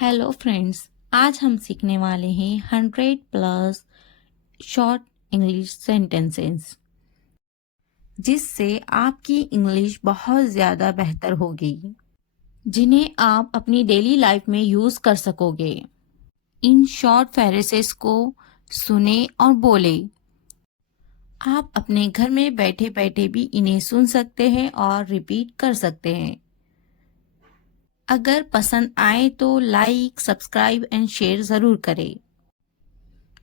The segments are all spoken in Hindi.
हेलो फ्रेंड्स, आज हम सीखने वाले हैं 100+ शॉर्ट इंग्लिश सेंटेंसेस, जिससे आपकी इंग्लिश बहुत ज़्यादा बेहतर होगी, जिन्हें आप अपनी डेली लाइफ में यूज़ कर सकोगे। इन शॉर्ट फ्रेजेस को सुने और बोले। आप अपने घर में बैठे बैठे भी इन्हें सुन सकते हैं और रिपीट कर सकते हैं। अगर पसंद आए तो लाइक, सब्सक्राइब एंड शेयर ज़रूर करें।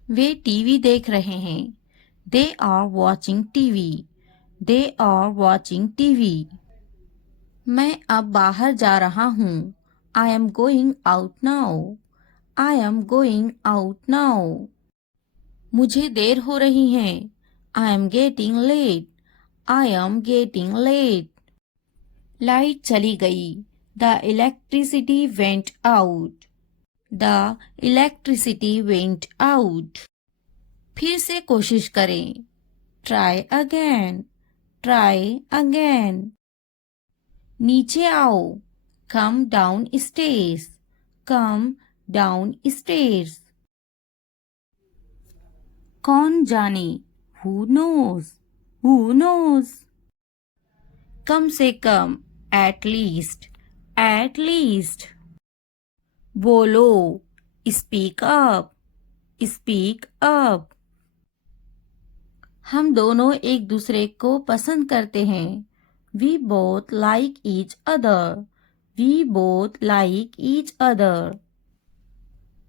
वे टीवी देख रहे हैं। They are watching TV. They are watching TV. मैं अब बाहर जा रहा हूँ। I am going out now. I am going out now. मुझे देर हो रही है। I am getting late. I am getting late. Light चली गई। The electricity went out. The electricity went out. फिर से कोशिश करें। Try again. Try again. नीचे आओ। Come downstairs. Come downstairs. कौन जाने। Who knows. Who knows. कम से कम। At least. At least. बोलो। Speak up. Speak up. हम दोनों एक दूसरे को पसंद करते हैं। We both like each other. We both like each other.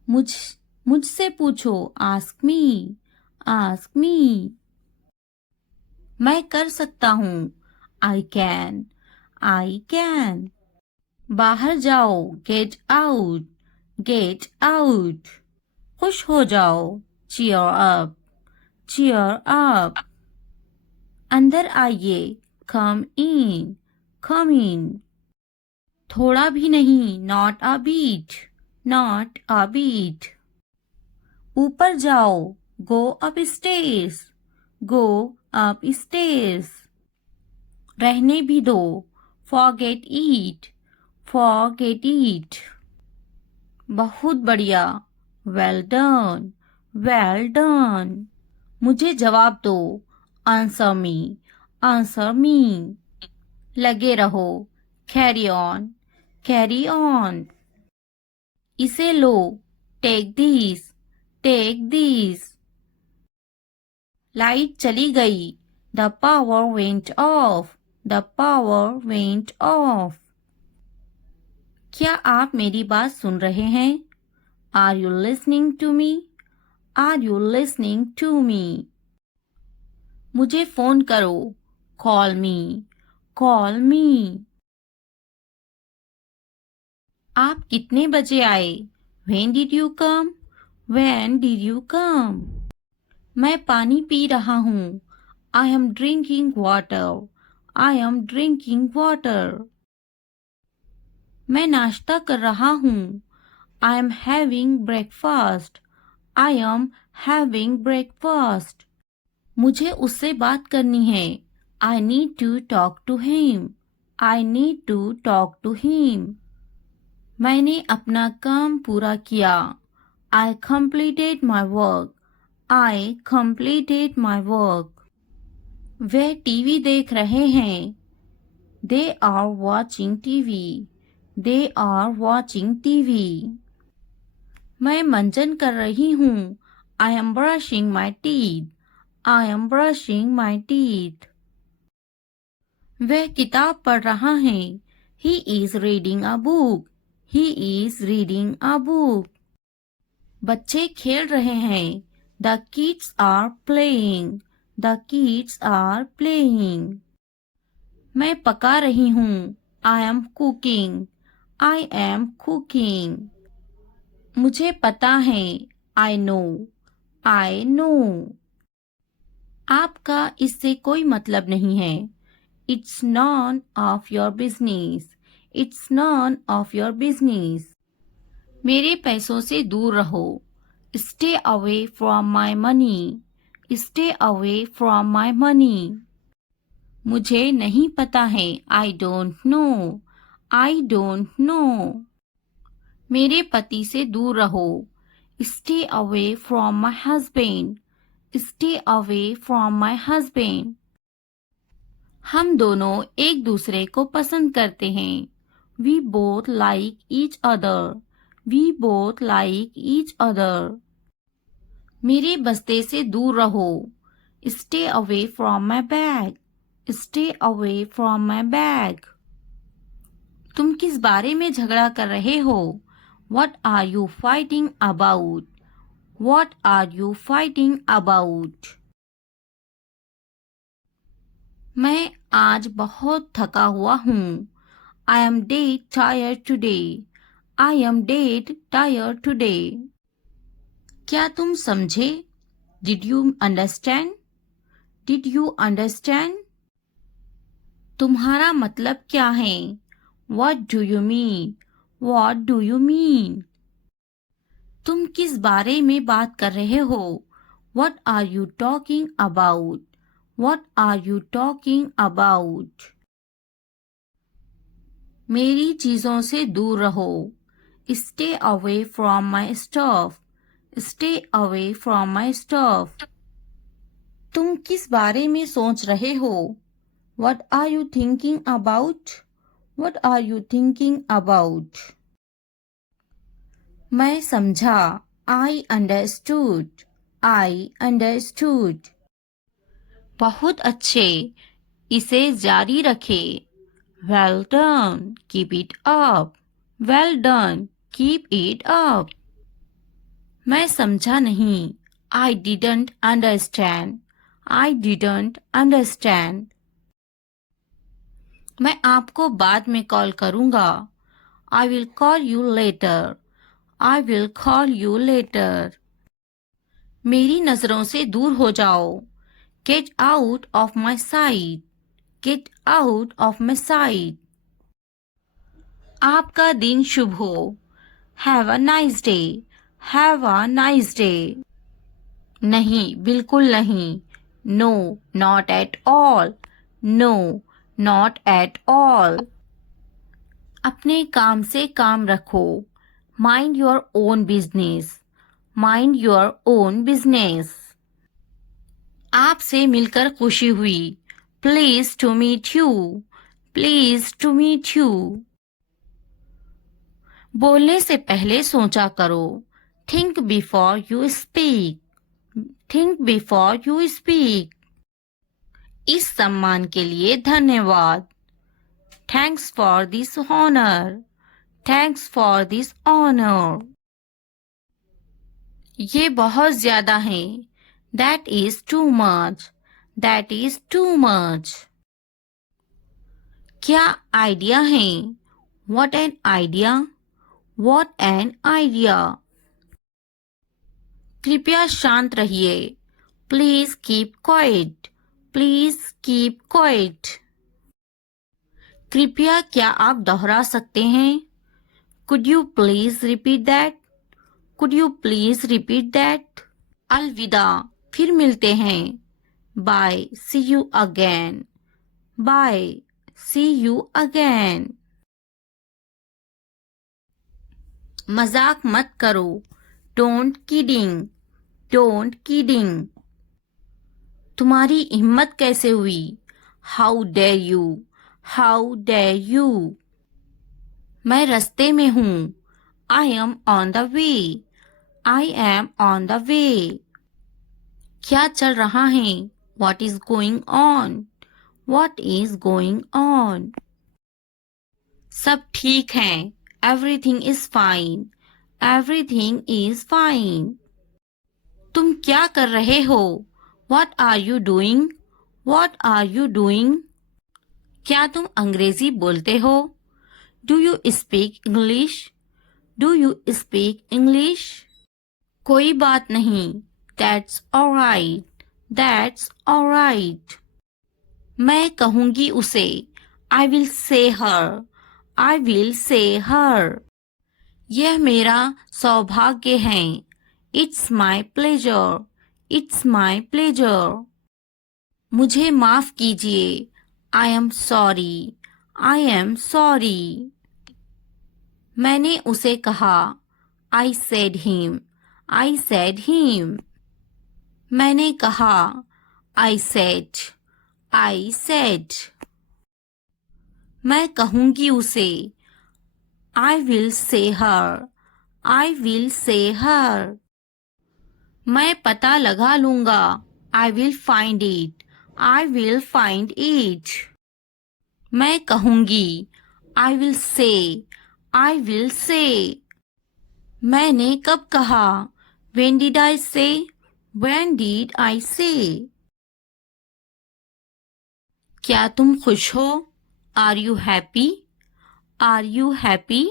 मुझसे पूछो। Ask me. Ask me. मैं कर सकता हूँ। I can. I can. बाहर जाओ। Get out. Get out. खुश हो जाओ। Cheer up. Cheer up. अंदर आइए। Come in. Come in. थोड़ा भी नहीं। Not a bit. Not a bit. ऊपर जाओ। Go upstairs. Go upstairs. रहने भी दो। Forget it. Forget it. बहुत बढ़िया। Well done. Well done. मुझे जवाब दो। Answer me. Answer me. लगे रहो। Carry on. Carry on. इसे लो। Take this. Take this. Light चली गई। The power went off. The power went off. क्या आप मेरी बात सुन रहे हैं? Are you listening to me? Are you listening to me? मुझे फोन करो। Call me. Call me. आप कितने बजे आए? When did you come? When did you come? मैं पानी पी रहा हूँ। I am drinking water. I am drinking water. मैं नाश्ता कर रहा हूँ। I am having breakfast. I am having breakfast. मुझे उससे बात करनी है। I need to talk to him. I need to talk to him. मैंने अपना काम पूरा किया। I completed my work. I completed my work. Way TV देख रहे हैं। They are watching TV. They are watching TV. मैं मंजन कर रही हूँ। I am brushing my teeth. I am brushing my teeth. वह किताब पढ़ रहा है। He is reading a book. He is reading a book. बच्चे खेल रहे हैं। The kids are playing. The kids are playing. मैं पका रही हूँ। I am cooking. I am cooking. मुझे पता है। I know. I know. आपका इससे कोई मतलब नहीं है। It's none of your business. It's none of your business. मेरे पैसों से दूर रहो। Stay away from my money. Stay away from my money. मुझे नहीं पता है। I don't know. I don't know. मेरे पति से दूर रहो। Stay away from my husband. Stay away from my husband. हम दोनों एक दूसरे को पसंद करते हैं। We both like each other. We both like each other. मेरे बस्ते से दूर रहो। Stay away from my bag. Stay away from my bag. तुम किस बारे में झगड़ा कर रहे हो? What are you fighting about? What are you fighting about? मैं आज बहुत थका हुआ हूँ। I am dead tired today. I am dead tired today. क्या तुम समझे? Did you understand? Did you understand? तुम्हारा मतलब क्या है? What do you mean? What do you mean? तुम किस बारे में बात कर रहे हो? What are you talking about? What are you talking about? मेरी चीजों से दूर रहो। Stay away from my stuff. Stay away from my stuff. तुम किस बारे में सोच रहे हो? What are you thinking about? What are you thinking about? मैं समझा। I understood. I understood. बहुत अच्छे। इसे जारी रखे। Well done. Keep it up. Well done. Keep it up. मैं समझा नहीं। I didn't understand. I didn't understand. मैं आपको बाद में कॉल करूँगा। I will call you later. I will call you later. मेरी नजरों से दूर हो जाओ। Get out of my sight. Get out of my sight. आपका दिन शुभ हो। Have a nice day. Have a nice day. नहीं, बिल्कुल नहीं। No, not at all. No, not at all. अपने काम से काम रखो। Mind your own business. Mind your own business. आपसे मिलकर खुशी हुई। Pleased to meet you. Pleased to meet you. बोलने से पहले सोचा करो। Think before you speak. Think before you speak. इस सम्मान के लिए धन्यवाद। Thanks for this honor. Thanks for this honor. ये बहुत ज्यादा है। That is too much. That is too much. क्या आइडिया है? What an idea. What an idea. कृपया शांत रहिए। Please keep quiet. Please keep quiet. कृपया क्या आप दोहरा सकते हैं? Could you please repeat that? Could you please repeat that? अलविदा, फिर मिलते हैं। Bye. See you again. Bye. See you again. मजाक मत करो। Don't kidding. Don't kidding. तुम्हारी हिम्मत कैसे हुई? How dare you? How dare you? मैं रास्ते में हूँ। I am on the way. I am on the way. क्या चल रहा है? What is going on? What is going on? सब ठीक है। Everything is fine. Everything is fine. तुम क्या कर रहे हो? What are you doing? What are you doing? क्या तुम अंग्रेजी बोलते हो? Do you speak English? Do you speak English? कोई बात नहीं। That's alright. That's alright. मैं कहूँगी उसे। I will say her. I will say her. यह मेरा सौभाग्य है। It's my pleasure. It's my pleasure. मुझे माफ कीजिए। I am sorry. I am sorry. मैंने उसे कहा I said him. I said him. मैंने कहा I said. I said. मैं कहूंगी उसे I will say her. I will say her. मैं पता लगा लूंगा I will find it. I will find it. मैं कहूंगी I will say. I will say. मैंने कब कहा When did I say? When did I say? क्या तुम खुश हो? Are you happy? Are you happy?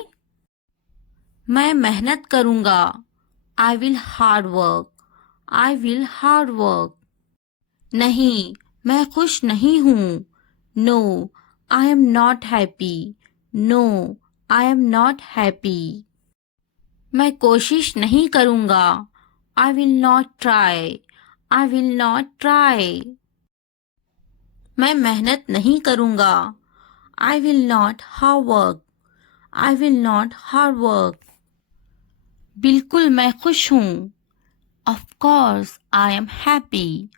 मैं मेहनत करूंगा I will hard work. I will hard work. नहीं, मैं खुश नहीं हूँ. No, I am not happy. No, I am not happy. मैं कोशिश नहीं करूंगा I will not try. I will not try. मैं मेहनत नहीं करूंगा I will not hard work. I will not hard work. बिल्कुल मैं खुश हूँ Of course I am happy.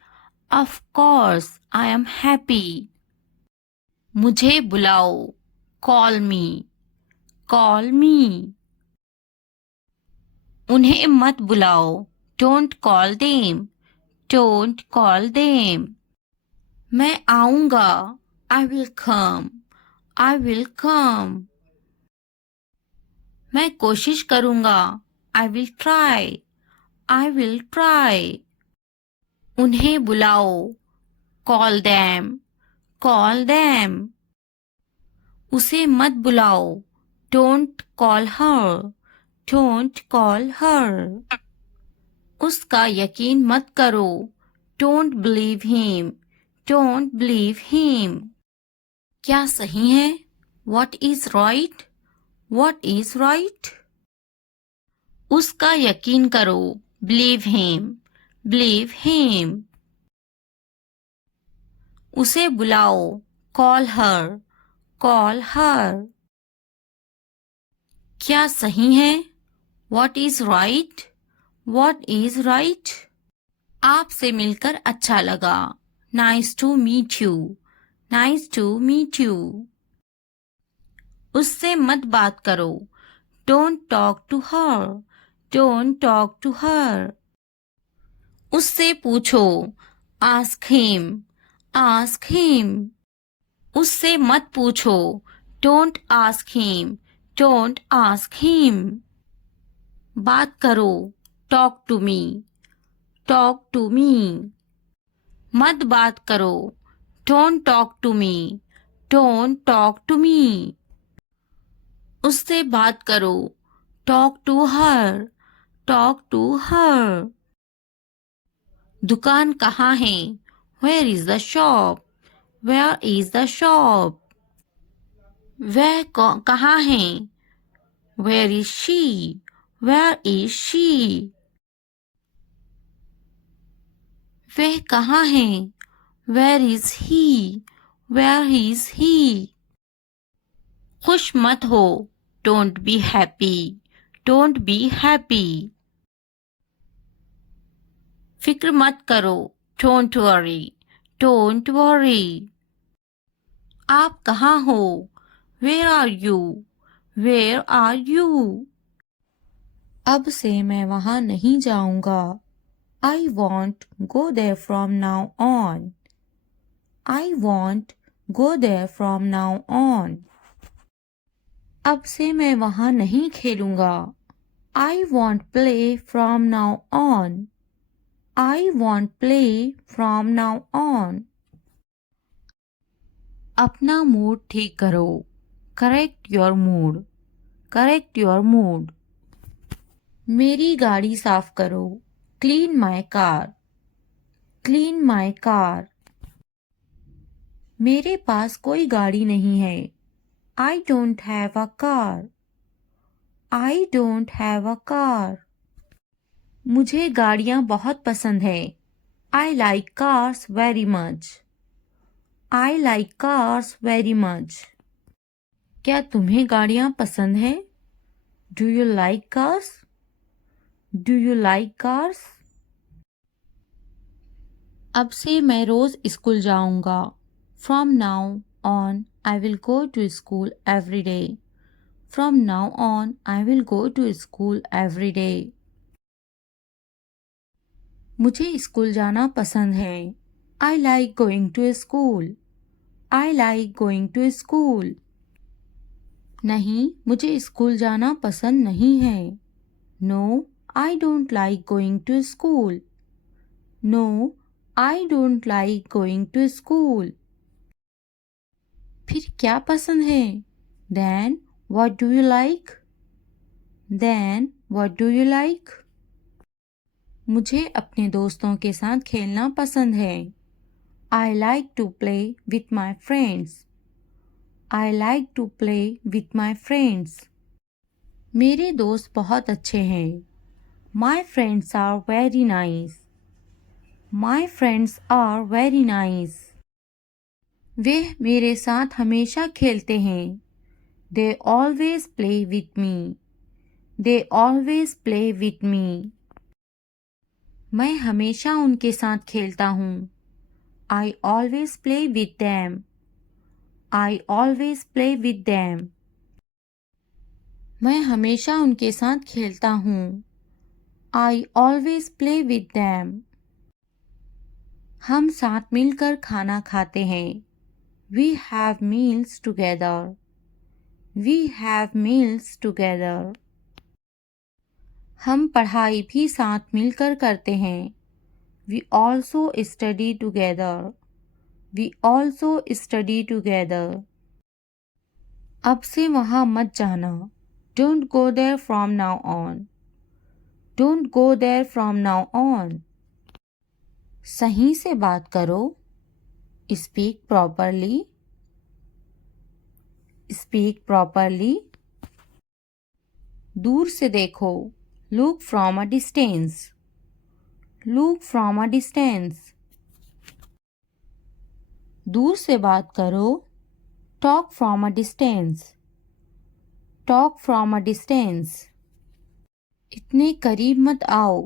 Of course I am happy. मुझे बुलाओ Call me. Call me. उन्हें मत बुलाओ Don't call them. Don't call them. मैं आऊंगा I will come. I will come. मैं कोशिश करूंगा I will try. I will try. उन्हें बुलाओ Call them. Call them. उसे मत बुलाओ Don't call her. Don't call her. उसका यकीन मत करो Don't believe him. Don't believe him. क्या सही है What is right? What is right? उसका यकीन करो Believe him. Believe him. उसे बुलाओ Call her. Call her. क्या सही है What is right? What is right? आपसे मिलकर अच्छा लगा Nice to meet you. Nice to meet you. उससे मत बात करो Don't talk to her. Don't talk to her. उससे पूछो Ask him. Ask him. उससे मत पूछो Don't ask him. Don't ask him. बात करो Talk to me. Talk to me. मत बात करो Don't talk to me. Don't talk to me. उससे बात करो Talk to her. Talk to her. दुकान कहाँ है Where is the shop? Where is the shop? वह कहाँ है Where is she? Where is she? वह कहाँ है Where is he? Where is he? खुश मत हो Don't be happy. Don't be happy. फिक्र मत करो Don't worry. Don't worry. आप कहाँ हो Where are you? Where are you? अब से मैं वहाँ नहीं जाऊंगा I won't go there from now on. I won't go there from now on. अब से मैं वहाँ नहीं खेलूंगा I won't play from now on. I won't play from now on. अपना मूड ठीक करो Correct your mood. Correct your mood. मेरी गाड़ी साफ करो Clean my car. Clean my car. मेरे पास कोई गाड़ी नहीं है I don't have a car. I don't have a car. मुझे गाड़ियाँ बहुत पसंद है I like cars very much. I like cars very much. क्या तुम्हें गाड़ियाँ पसंद है Do you like cars? Do you like cars? अब से मैं रोज स्कूल जाऊंगा. From now on, I will go to school every day. From now on, I will go to school every day. मुझे स्कूल जाना पसंद है. I like going to school. I like going to school. नहीं, मुझे स्कूल जाना पसंद नहीं है. No, I don't like going to school. No, I don't like going to school. फिर क्या पसंद है? Then, what do you like? Then, what do you like? मुझे अपने दोस्तों के साथ खेलना पसंद है. I like to play with my friends. I like to play with my friends. मेरे दोस्त बहुत अच्छे हैं. My friends are very nice. My friends are very nice. वे मेरे साथ हमेशा खेलते हैं. They always play with me. They always play with me. मैं हमेशा उनके साथ खेलता हूँ. I always play with them. I always play with them. मैं हमेशा उनके साथ खेलता हूँ. I always play with them. हम साथ मिलकर खाना खाते हैं. We have meals together. We have meals together. हम पढ़ाई भी साथ मिलकर करते हैं. We also study together. We also study together. अब से वहाँ मत जाना. Don't go there from now on. Don't go there from now on. सही से बात करो. Speak properly. Speak properly. दूर से देखो. Look from a distance. Look from a distance. दूर से बात करो. Talk from a distance. Talk from a distance. इतने करीब मत आओ.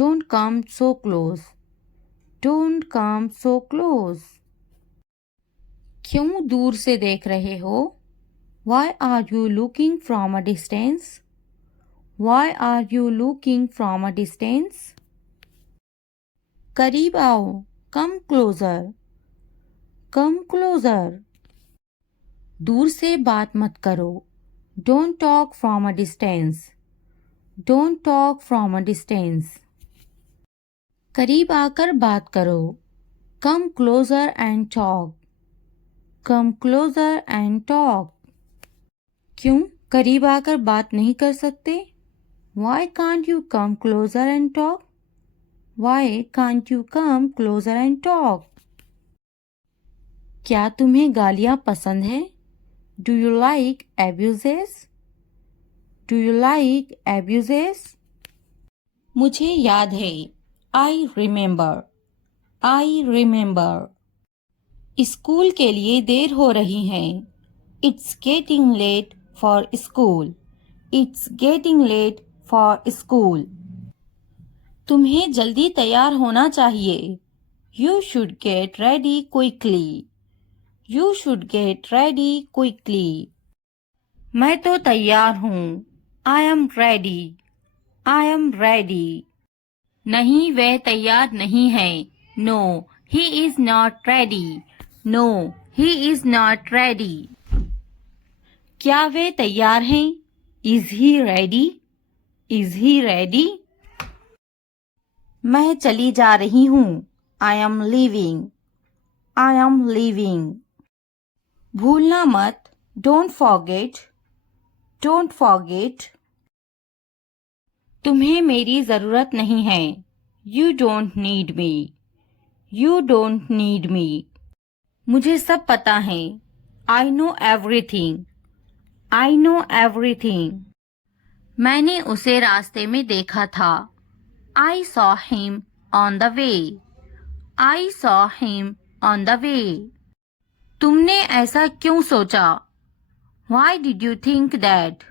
Don't come so close. Don't come so close. क्यों दूर से देख रहे हो? Why are you looking from a distance? Why are you looking from a distance? करीब आओ. Come closer. Come closer. दूर से बात मत करो. Don't talk from a distance. Don't talk from a distance. करीब आकर बात करो. Come closer and talk. Come closer and talk. क्यों करीब आकर बात नहीं कर सकते? Why can't you come closer and talk? Why can't you come closer and talk? क्या तुम्हें गालियाँ पसंद है? Do you like abuses? Do you like abuses? मुझे याद है. I remember. I remember. School के लिए देर हो रही है. It's getting late for school. It's getting late for school. तुम्हें जल्दी तैयार होना चाहिए. You should get ready quickly. You should get ready quickly. मैं तो तैयार हूँ. I am ready. I am ready. नहीं वह तैयार नहीं है. No, he is not ready. No, he is not ready. क्या वे तैयार हैं? Is he ready? Is he ready? मैं चली जा रही हूँ. I am leaving. I am leaving. भूलना मत. Don't forget. Don't forget. तुम्हें मेरी ज़रूरत नहीं है. You don't need me. You don't need me. मुझे सब पता है. I know everything. I know everything. मैंने उसे रास्ते में देखा था. I saw him on the way. I saw him on the way. तुमने ऐसा क्यों सोचा? Why did you think that?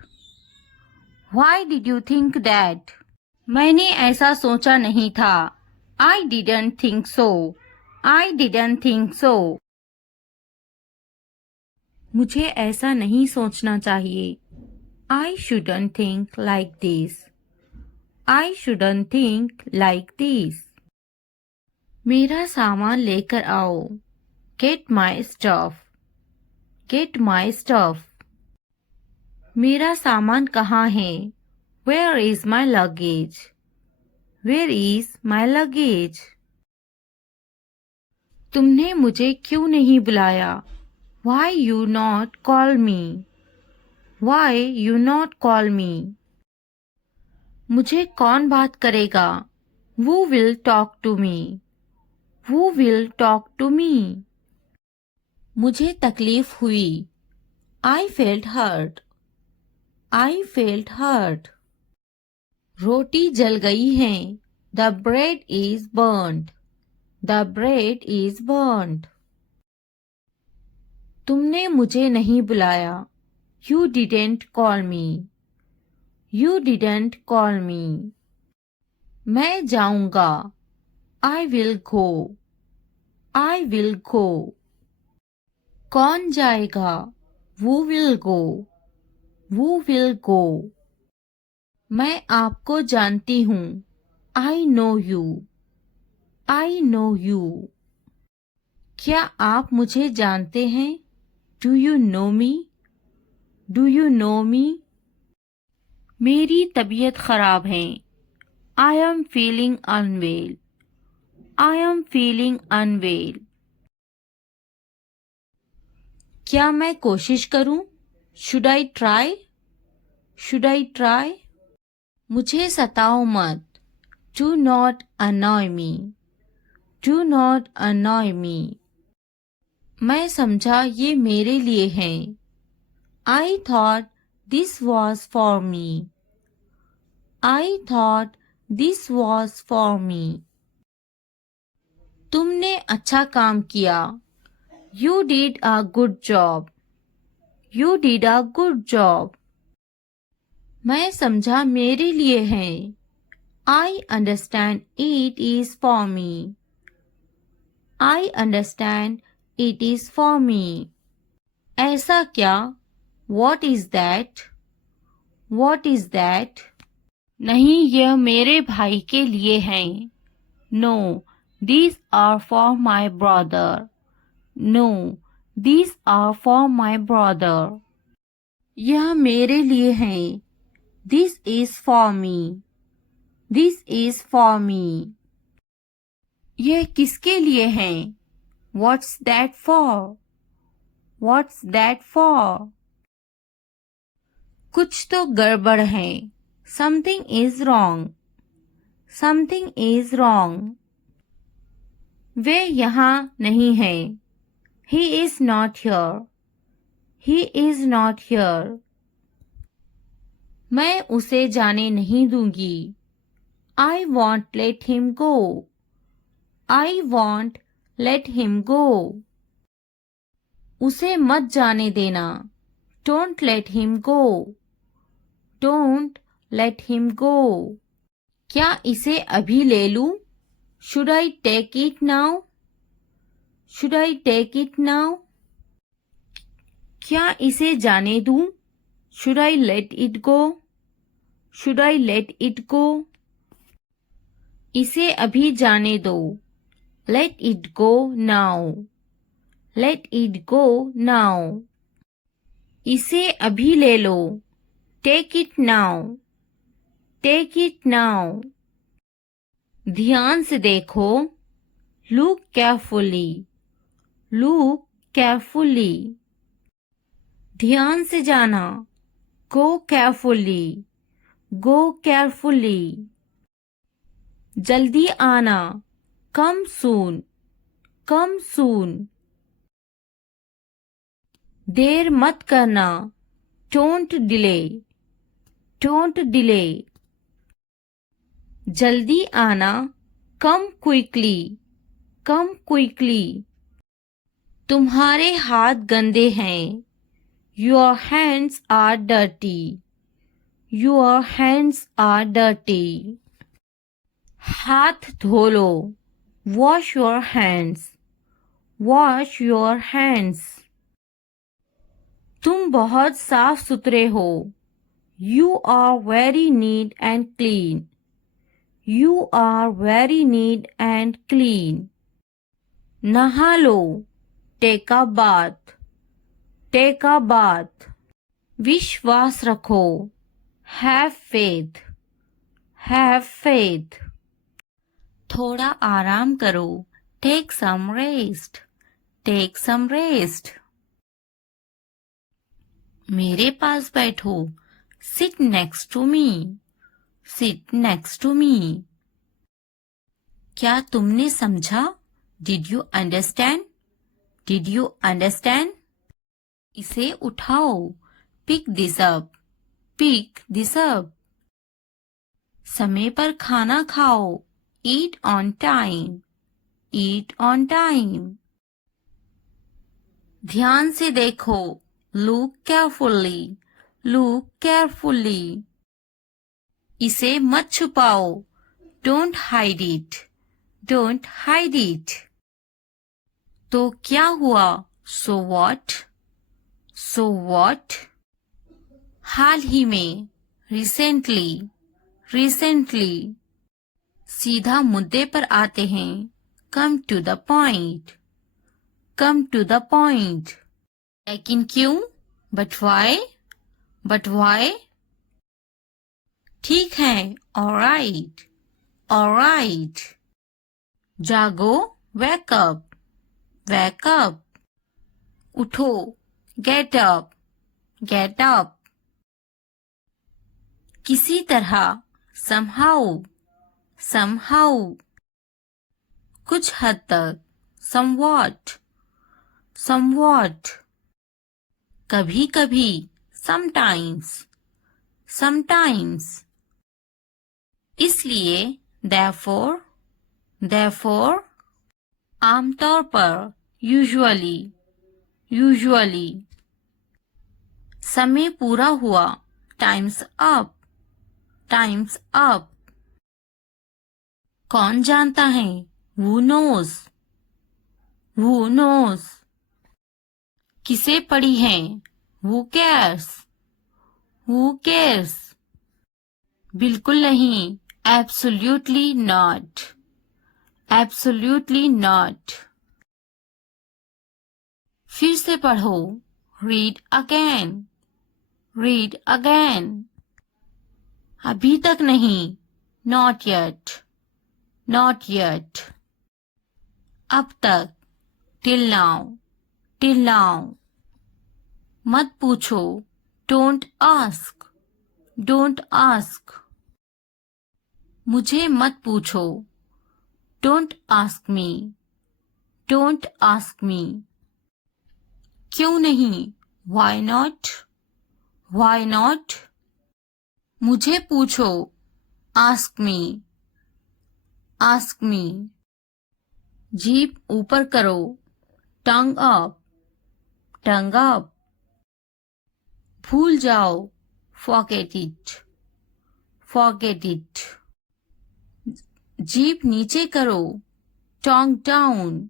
Why did you think that? मैंने ऐसा सोचा नहीं था. I didn't think so. I didn't think so. मुझे ऐसा नहीं सोचना चाहिए. I shouldn't think like this. I shouldn't think like this. मेरा सामान लेकर आओ. Get my stuff. Get my stuff. मेरा सामान कहाँ है? Where is my luggage? Where is my luggage? तुमने मुझे क्यों नहीं बुलाया? Why you not call me? Why you not call me? मुझे कौन बात करेगा? Who will talk to me? Who will talk to me? मुझे तकलीफ हुई. I felt hurt. I felt hurt. रोटी जल गई है. The bread is burnt. The bread is burnt. तुमने मुझे नहीं बुलाया. You didn't call me. You didn't call me. मैं जाऊंगा. I will go. I will go. कौन जाएगा? Who will go? Who will go? मैं आपको जानती हूँ. I know you. I know you. क्या आप मुझे जानते हैं? Do you know me? Do you know me? मेरी तबीयत खराब है. I am feeling unwell. I am feeling unwell. क्या मैं कोशिश करूं? Should I try? Should I try? मुझे सताओ मत. Do not annoy me. Do not annoy me. मैं समझा ये मेरे लिए है. I thought this was for me. I thought this was for me. तुमने अच्छा काम किया. You did a good job. You did a good job. मैं समझा मेरे लिए है. I understand it is for me. I understand it is for me. ऐसा क्या? What is that? What is that? नहीं, यह मेरे भाई के लिए हैं. No, these are for my brother. No, these are for my brother. यह मेरे लिए हैं. This is for me. This is for me. यह किसके लिए हैं? What's that for? What's that for? कुछ तो गड़बड़ है. Something is wrong. Something is wrong. वे यहाँ नहीं हैं. He is not here. He is not here. मैं उसे जाने नहीं दूंगी. I won't let him go. I won't let him go. उसे मत जाने देना. Don't let him go. Don't let him go. क्या इसे अभी ले लूं? Should I take it now? Should I take it now? क्या इसे जाने दूं? Should I let it go? Should I let it go? इसे अभी जाने दो. Let it go now. Let it go now. इसे अभी ले लो. Take it now. Take it now. ध्यान से देखो. Look carefully. Look carefully. ध्यान से जाना. Go carefully. Go carefully. जल्दी आना. Come soon. Come soon. देर मत करना. Don't delay. Don't delay. जल्दी आना. Come quickly. Come quickly. तुम्हारे हाथ गंदे हैं. Your hands are dirty. Your hands are dirty. हाथ धो लो. Wash your hands. Wash your hands. तुम बहुत साफ सुथरे हो. You are very neat and clean. You are very neat and clean. नहा लो. Take a bath. Take a bath. विश्वास रखो. Have faith. Have faith. थोड़ा आराम करो. Take some rest. Take some rest. मेरे पास बैठो. Sit next to me. Sit next to me. क्या तुमने समझा? Did you understand? Did you understand? इसे उठाओ. Pick this up. Pick this up. समय पर खाना खाओ. Eat on time. Eat on time. ध्यान से देखो. Look carefully. Look carefully. इसे मत छुपाओ. Don't hide it. Don't hide it. तो क्या हुआ? So what? So what? हाल ही में. Recently. Recently. सीधा मुद्दे पर आते हैं. Come to the point. Come to the point. लेकिन क्यों? But why? But why? ठीक है. All right. All right. जागो. Wake up. Wake up. उठो. Get up. Get up. किसी तरह. Somehow. Somehow. कुछ हद तक. Somewhat. Somewhat. कभी कभी. Sometimes. Sometimes. इसलिए. Therefore. Therefore. आमतौर पर. Usually. Usually. समय पूरा हुआ. Time's up. Time's up. कौन जानता है? Who knows? Who knows? किसे पड़ी है? Who cares? Who cares? बिल्कुल नहीं. Absolutely not. Absolutely not. फिर से पढ़ो. Read again. Read again. अभी तक नहीं. Not yet. Not yet. अब तक. Till now. Till now. मत पूछो. Don't ask. Don't ask. मुझे मत पूछो. Don't ask me. Don't ask me. क्यों नहीं? Why not? Why not? मुझे पूछो. Ask me. Ask me. जीभ ऊपर करो. Tongue up. Tongue up. भूल जाओ. Forget it. Forget it. जीभ नीचे करो. Tongue down.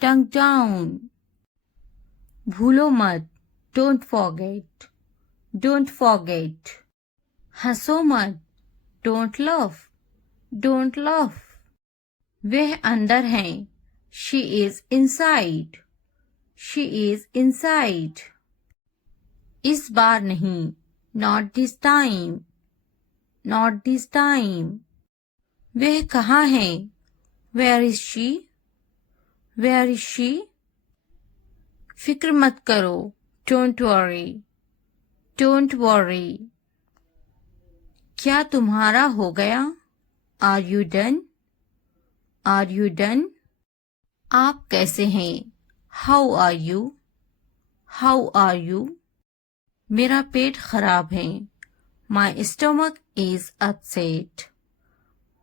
Tongue down. भूलो मत. Don't forget. Don't forget. हंसो मत. Don't laugh. Don't laugh. वह अंदर है. She is inside. She is inside. इस बार नहीं. Not this time. Not this time. वह कहाँ है? Where is she? Where is she? फिक्र मत करो. Don't worry. Don't worry. क्या तुम्हारा हो गया? Are you done? Are you done? आप कैसे हैं? How are you? How are you? मेरा पेट खराब है. My stomach is upset.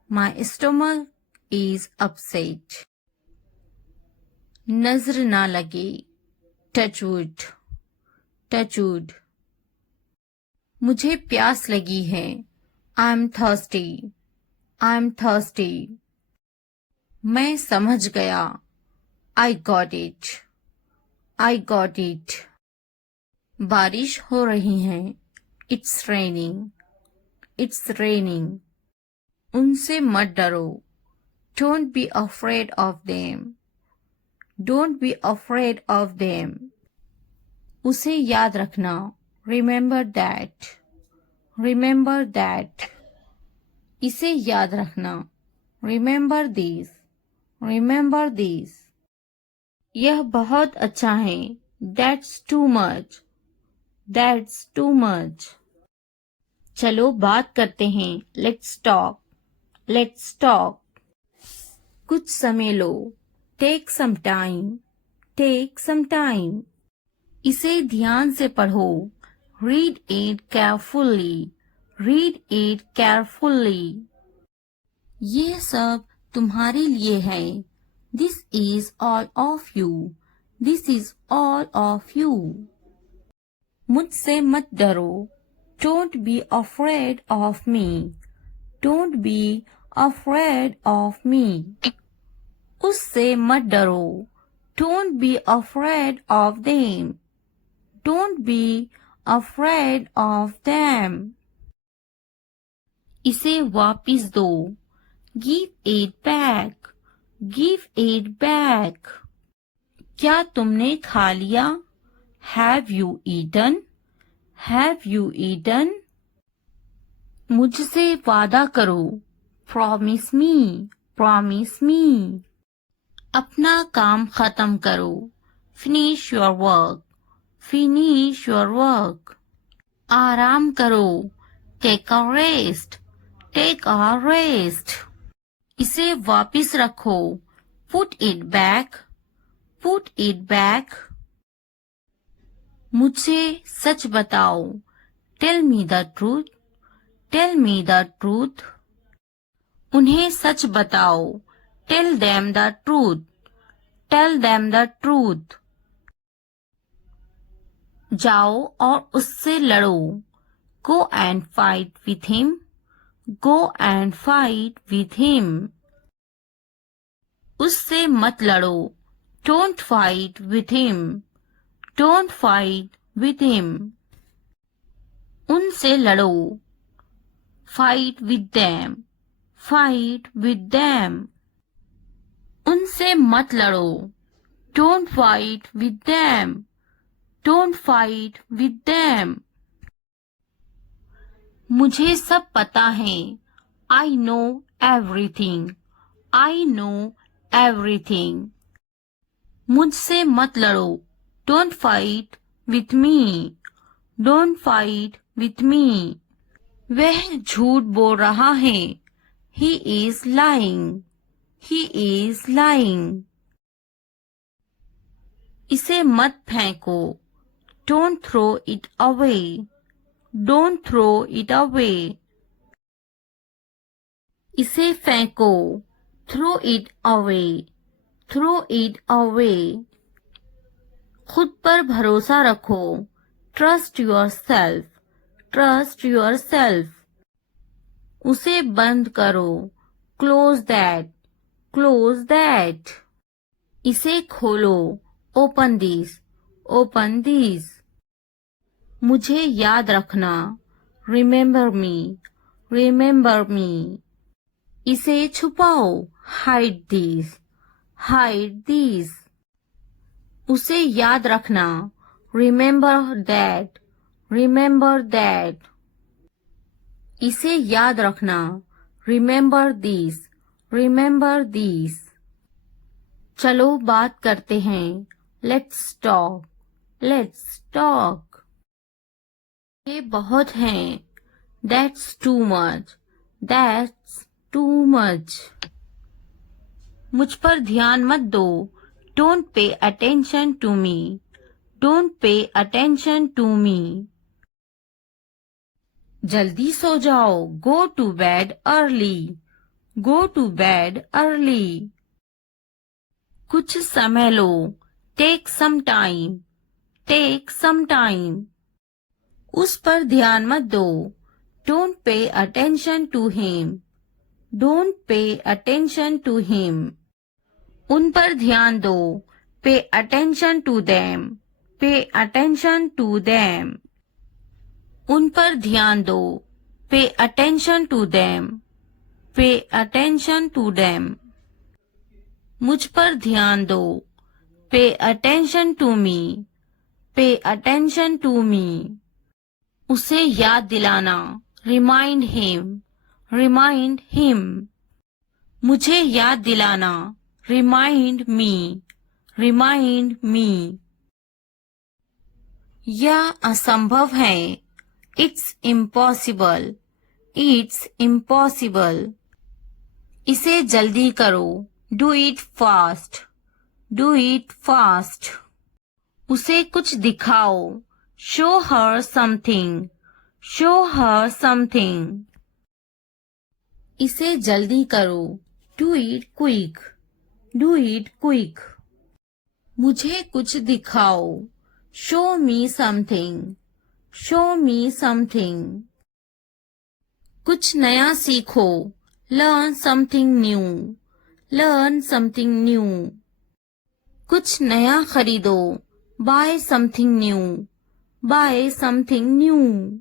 My stomach is upset. नजर ना लगे. Touch wood. Touch wood. मुझे प्यास लगी है। I am thirsty. I am thirsty. मैं समझ गया। I got it. I got it. बारिश हो रही है। It's raining. It's raining. उनसे मत डरो। Don't be afraid of them. Don't be afraid of them. उसे याद रखना। Remember that. Remember that. इसे याद रखना। Remember this. Remember this. यह बहुत अच्छा है। That's too much. That's too much. चलो बात करते हैं। Let's talk. Let's talk. कुछ समय लो। Take some time. Take some time. इसे ध्यान से पढ़ो। Read it carefully. Read it carefully. ये सब तुम्हारे लिए है। This is all of you. This is all of you. मुझसे मत डरो। Don't be afraid of me. Don't be afraid of me. उससे मत डरो। Don't be afraid of them. Don't be afraid of them. इसे वापिस दो। Give it back. Give it back. क्या तुमने खा लिया? Have you eaten? Have you eaten? मुझसे वादा करो। Promise me. Promise me. अपना काम खत्म करो। Finish your work. Finish your work. आराम करो। Take a rest. Take a rest. इसे वापिस रखो। Put it back. Put it back. मुझसे सच बताओ। Tell me the truth. Tell me the truth. उन्हें सच बताओ। Tell them the truth. Tell them the truth. जाओ और उससे लड़ो। Go and fight with him. Go and fight with him. उससे मत लड़ो। Don't fight with him. Don't fight with him. उनसे लड़ो। Fight with them. Fight with them. उनसे मत लड़ो। Don't fight with them. Don't fight with them. मुझे सब पता है। I know everything. I know everything. मुझसे मत लड़ो। Don't fight with me. Don't fight with me. वह झूठ बोल रहा है। He is lying. He is lying. इसे मत फेंको। Don't throw it away. Don't throw it away. इसे फेंको। Throw it away. Throw it away. खुद पर भरोसा रखो। Trust yourself. Trust yourself. उसे बंद करो। Close that. Close that. इसे खोलो। Open this. Open this. मुझे याद रखना। Remember me. Remember me. इसे छुपाओ। Hide this. Hide this. उसे याद रखना। Remember that. Remember that. इसे याद रखना। Remember this. Remember this. चलो बात करते हैं। Let's talk. Let's talk. ये बहुत हैं। That's too much. That's too much. मुझ पर ध्यान मत दो। Don't pay attention to me. Don't pay attention to me. जल्दी सो जाओ। Go to bed early. Go to bed early. कुछ समय लो। Take some time. Take some time. उस पर ध्यान मत दो. Don't pay attention to him. Don't pay attention to him. उन पर ध्यान दो. Pay attention to them. Pay attention to them. उन पर ध्यान दो. Pay attention to them. Pay attention to them. मुझ पर ध्यान दो. Pay attention to me. Pay attention to me. उसे याद दिलाना. Remind him. Remind him. मुझे याद दिलाना. Remind me. Remind me. यह असंभव है. It's impossible. It's impossible. इसे जल्दी करो. Do it fast. Do it fast. उसे कुछ दिखाओ. Show her something. Show her something. इसे जल्दी करो. Do it quick. Do it quick. मुझे कुछ दिखाओ. Show me something. Show me something. कुछ नया सीखो. Learn something new. Learn something new. कुछ नया खरीदो. Buy something new. Buy something new.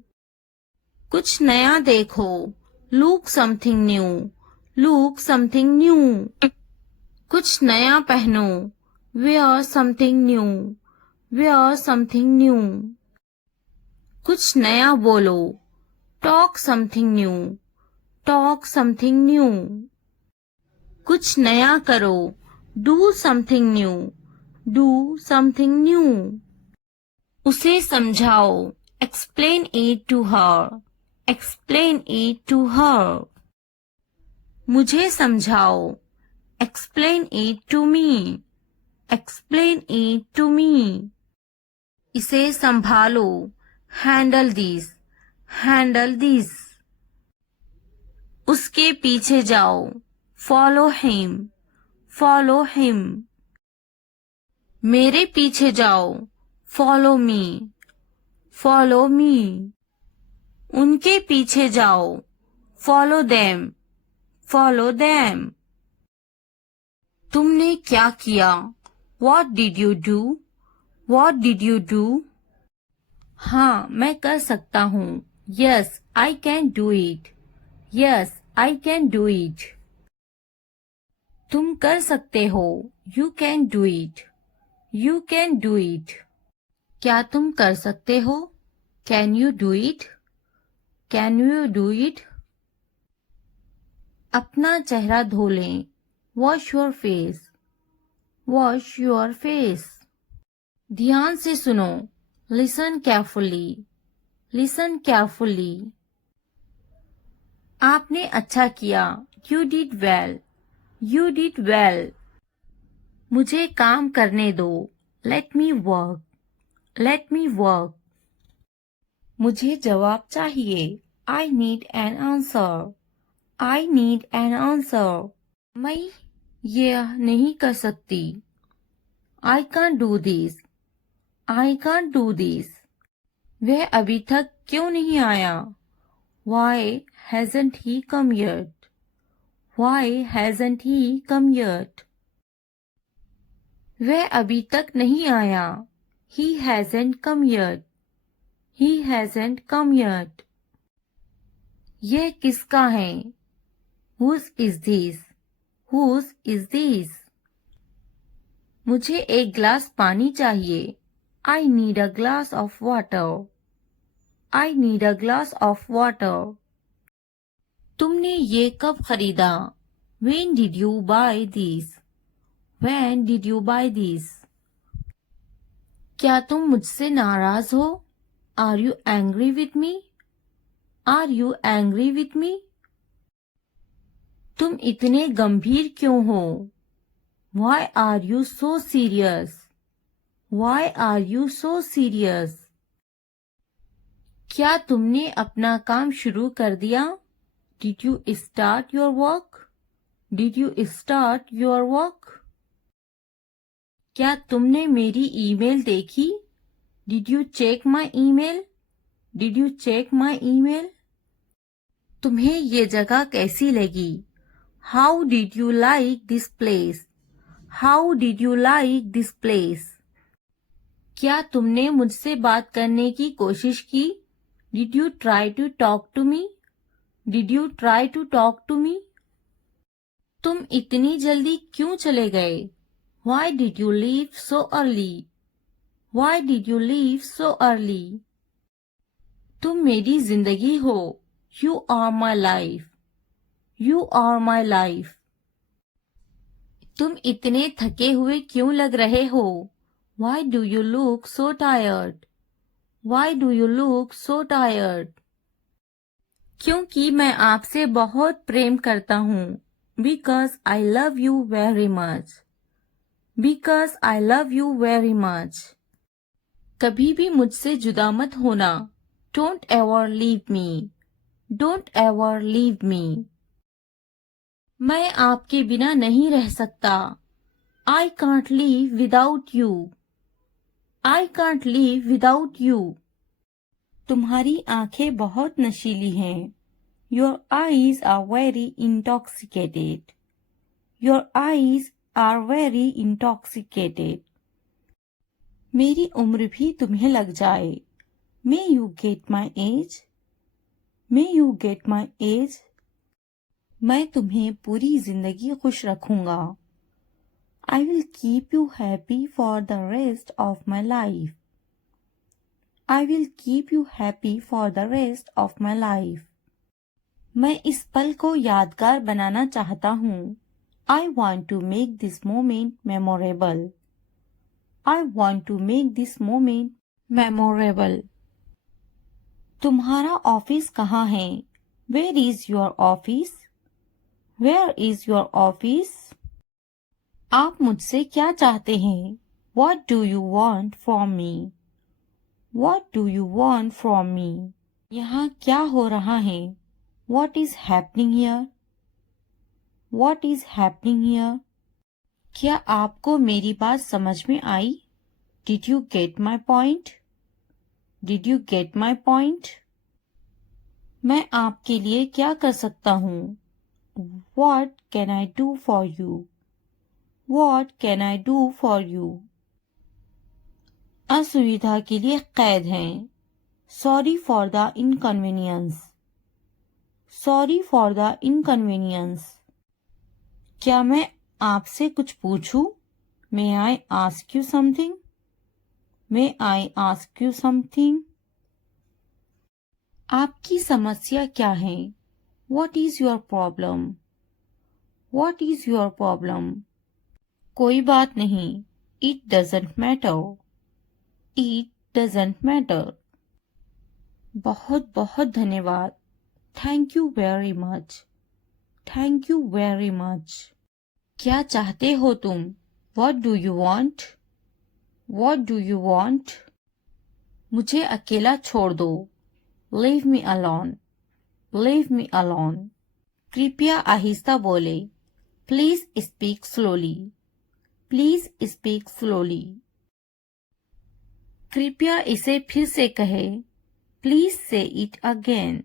कुछ नया देखो. Look something new. Look something new. कुछ नया पहनो. Wear something new. Wear something new. कुछ नया बोलो. Talk something new. Talk something new. कुछ नया करो. Do something new. Do something new. उसे समझाओ. Explain it to her. Explain it to her. मुझे समझाओ. Explain it to me. Explain it to me. इसे संभालो. Handle this. Handle this. उसके पीछे जाओ. Follow him. Follow him. मेरे पीछे जाओ. Follow me. Follow me. उनके पीछे जाओ. Follow them. Follow them. तुमने क्या किया? What did you do? What did you do? हाँ, मैं कर सकता हूँ. Yes, I can do it. Yes, I can do it. तुम कर सकते हो. You can do it. You can do it. क्या तुम कर सकते हो? Can you do it? Can you do it? अपना चेहरा धो लें. Wash your face. Wash your face. ध्यान से सुनो. Listen carefully. Listen carefully. आपने अच्छा किया. You did well. You did well. मुझे काम करने दो. Let me work. Let me work. मुझे जवाब चाहिए. I need an answer. I need an answer. मैं यह नहीं कर सकती. I can't do this. I can't do this. वह अभी तक क्यों नहीं आया? Why hasn't he come yet? Why hasn't he come yet? वह अभी तक नहीं आया. He hasn't come yet. He hasn't come yet. यह किसका है? Whose is this? Whose is this? मुझे एक गिलास पानी चाहिए. I need a glass of water. I need a glass of water. तुमने ये कब खरीदा? When did you buy this? When did you buy this? क्या तुम मुझसे नाराज हो? Are you angry with me? Are you angry with me? तुम इतने गंभीर क्यों हो? Why are you so serious? Why are you so serious? क्या तुमने अपना काम शुरू कर दिया? Did you start your work? Did you start your work? क्या तुमने मेरी ईमेल देखी? Did you check my email? Did you check my email? तुम्हें ये जगह कैसी लगी? How did you like this place? How did you like this place? क्या तुमने मुझसे बात करने की कोशिश की? Did you try to talk to me? Did you try to talk to me? तुम इतनी जल्दी क्यों चले गए? Why did you leave so early? Why did you leave so early? तुम मेरी जिंदगी हो. You are my life. You are my life. तुम इतने थके हुए क्यों लग रहे हो? Why do you look so tired? Why do you look so tired? क्योंकि मैं आपसे बहुत प्रेम करता हूँ. Because I love you very much. Because I love you very much. कभी भी मुझसे जुदा मत होना. Don't ever leave me. Don't ever leave me. मैं आपके बिना नहीं रह सकता. I can't live without you. I can't live without you. तुम्हारी आंखें बहुत नशीली हैं. Your eyes are very intoxicated. Your eyes are very intoxicated. मेरी उम्र भी तुम्हें लग जाए. May you get my age? May you get my age? मैं तुम्हें पूरी जिंदगी खुश रखूंगा. I will keep you happy for the rest of my life. I will keep you happy for the rest of my life. मैं इस पल को यादगार बनाना चाहता हूँ. I want to make this moment memorable. I want to make this moment memorable. तुम्हारा ऑफिस कहाँ है? Where is your office? Where is your office? आप मुझसे क्या चाहते हैं? What do you want from me? What do you want from me? यहाँ क्या हो रहा है? What is happening here? What is happening here? क्या आपको मेरी बात समझ में आई? Did you get my point? Did you get my point? मैं आपके लिए क्या कर सकता हूँ? What can I do for you? What can I do for you? असुविधा के लिए कैद हैं. Sorry for the inconvenience. Sorry for the inconvenience. क्या मैं आपसे कुछ पूछूं? May I ask you something? May I ask you something? आपकी समस्या क्या है? What is your problem? What is your problem? कोई बात नहीं. It doesn't matter. It doesn't matter. बहुत बहुत धन्यवाद. Thank you very much. Thank you very much. क्या चाहते हो तुम? What do you want? What do you want? मुझे अकेला छोड़ दो. Leave me alone. Leave me alone. कृपया आहिस्ता बोले. Please speak slowly. Please speak slowly. कृपया इसे फिर से कहे. Please say it again.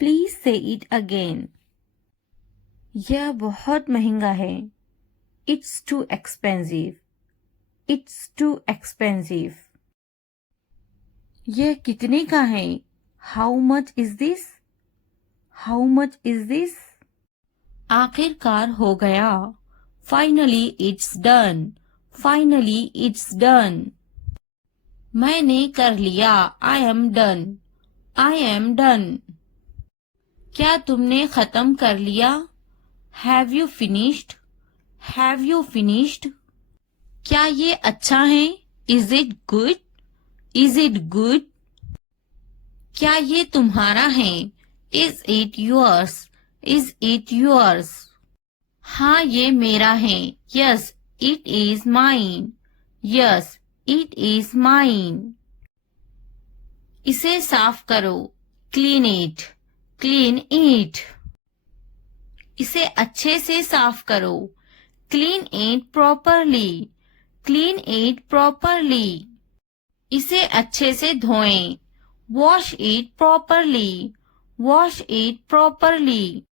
Please say it again. यह बहुत महंगा है. It's too expensive. It's too expensive. यह कितने का है? How much is this? How much is this? आखिरकार हो गया. Finally it's done. Finally it's done. मैंने कर लिया. I am done. I am done. क्या तुमने खत्म कर लिया? Have you finished? Have you finished? क्या ये अच्छा है? Is it good? Is it good? क्या ये तुम्हारा है? Is it yours? Is it yours? हाँ ये मेरा है. Yes, it is mine. Yes, it is mine. इसे साफ करो. Clean it. Clean it. इसे अच्छे से साफ करो. Clean it properly. Clean it properly. इसे अच्छे से धोएं. Wash it properly, wash it properly.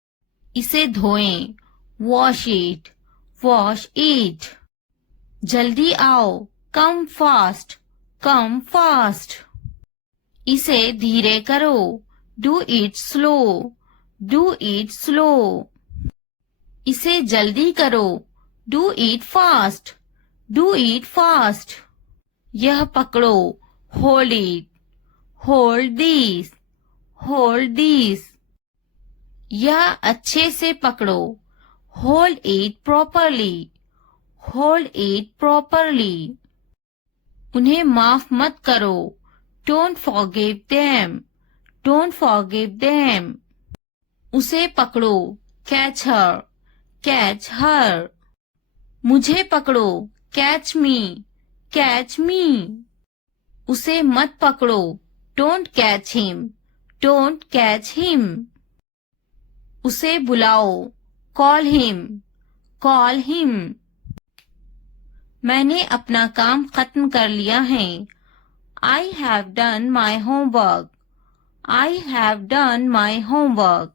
इसे धोएं, वॉश इट, वॉश इट। जल्दी आओ, कम फास्ट, कम फास्ट। इसे धीरे करो, do it slow, do it slow. इसे जल्दी करो, do it fast, do it fast. यह पकड़ो, hold it, hold this, hold this. यह अच्छे से पकड़ो, hold it properly, hold it properly. उन्हें माफ मत करो, don't forgive them, don't forgive them. उसे पकड़ो, कैच हर, कैच हर। मुझे पकड़ो, कैच मी, कैच मी। उसे मत पकड़ो, don't catch him, don't catch him. उसे बुलाओ, कॉल हिम, कॉल हिम। मैंने अपना काम खत्म कर लिया है, I have done my homework, I have done my homework.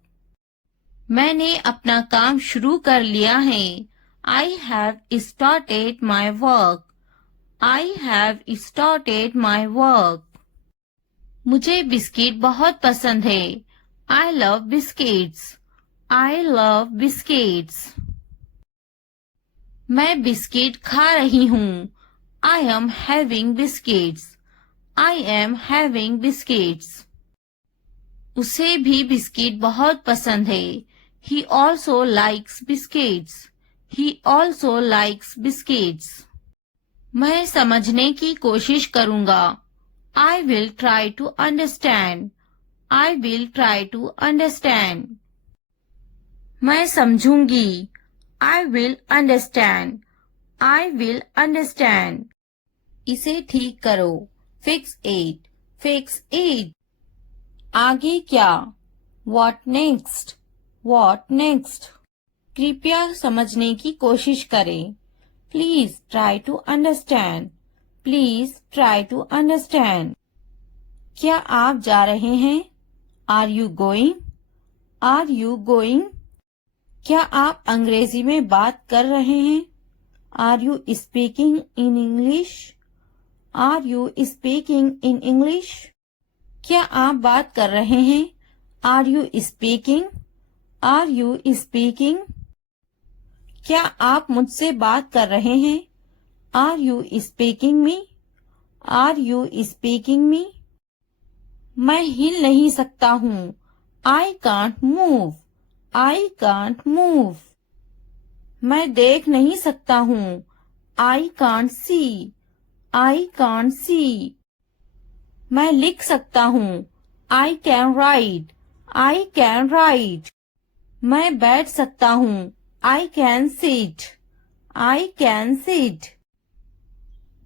मैंने अपना काम शुरू कर लिया है, I have started my work, I have started my work. मुझे बिस्किट बहुत पसंद है, I love biscuits, I love biscuits. मैं बिस्किट खा रही हूँ, I am having biscuits, I am having biscuits. उसे भी बिस्किट बहुत पसंद है, he also likes biscuits, he also likes biscuits. मैं समझने की कोशिश करूंगा, I will try to understand, I will try to understand. मैं समझूंगी, I will understand, I will understand. इसे ठीक करो, फिक्स इट, फिक्स इट। आगे क्या, व्हाट नेक्स्ट, व्हाट नेक्स्ट। कृपया समझने की कोशिश करें, please try to understand, please try to understand. क्या आप जा रहे हैं, are you going, are you going. क्या आप अंग्रेजी में बात कर रहे हैं, are you speaking in English, are you speaking in English. क्या आप बात कर रहे हैं, are you speaking, are you speaking. क्या आप मुझसे बात कर रहे हैं, are you speaking me, are you speaking me. मैं हिल नहीं सकता हूँ, I can't move, I can't move. मैं देख नहीं सकता हूँ, I can't see, I can't see. मैं लिख सकता हूँ, I can write, I can write. मैं बैठ सकता हूँ, I can sit, I can sit.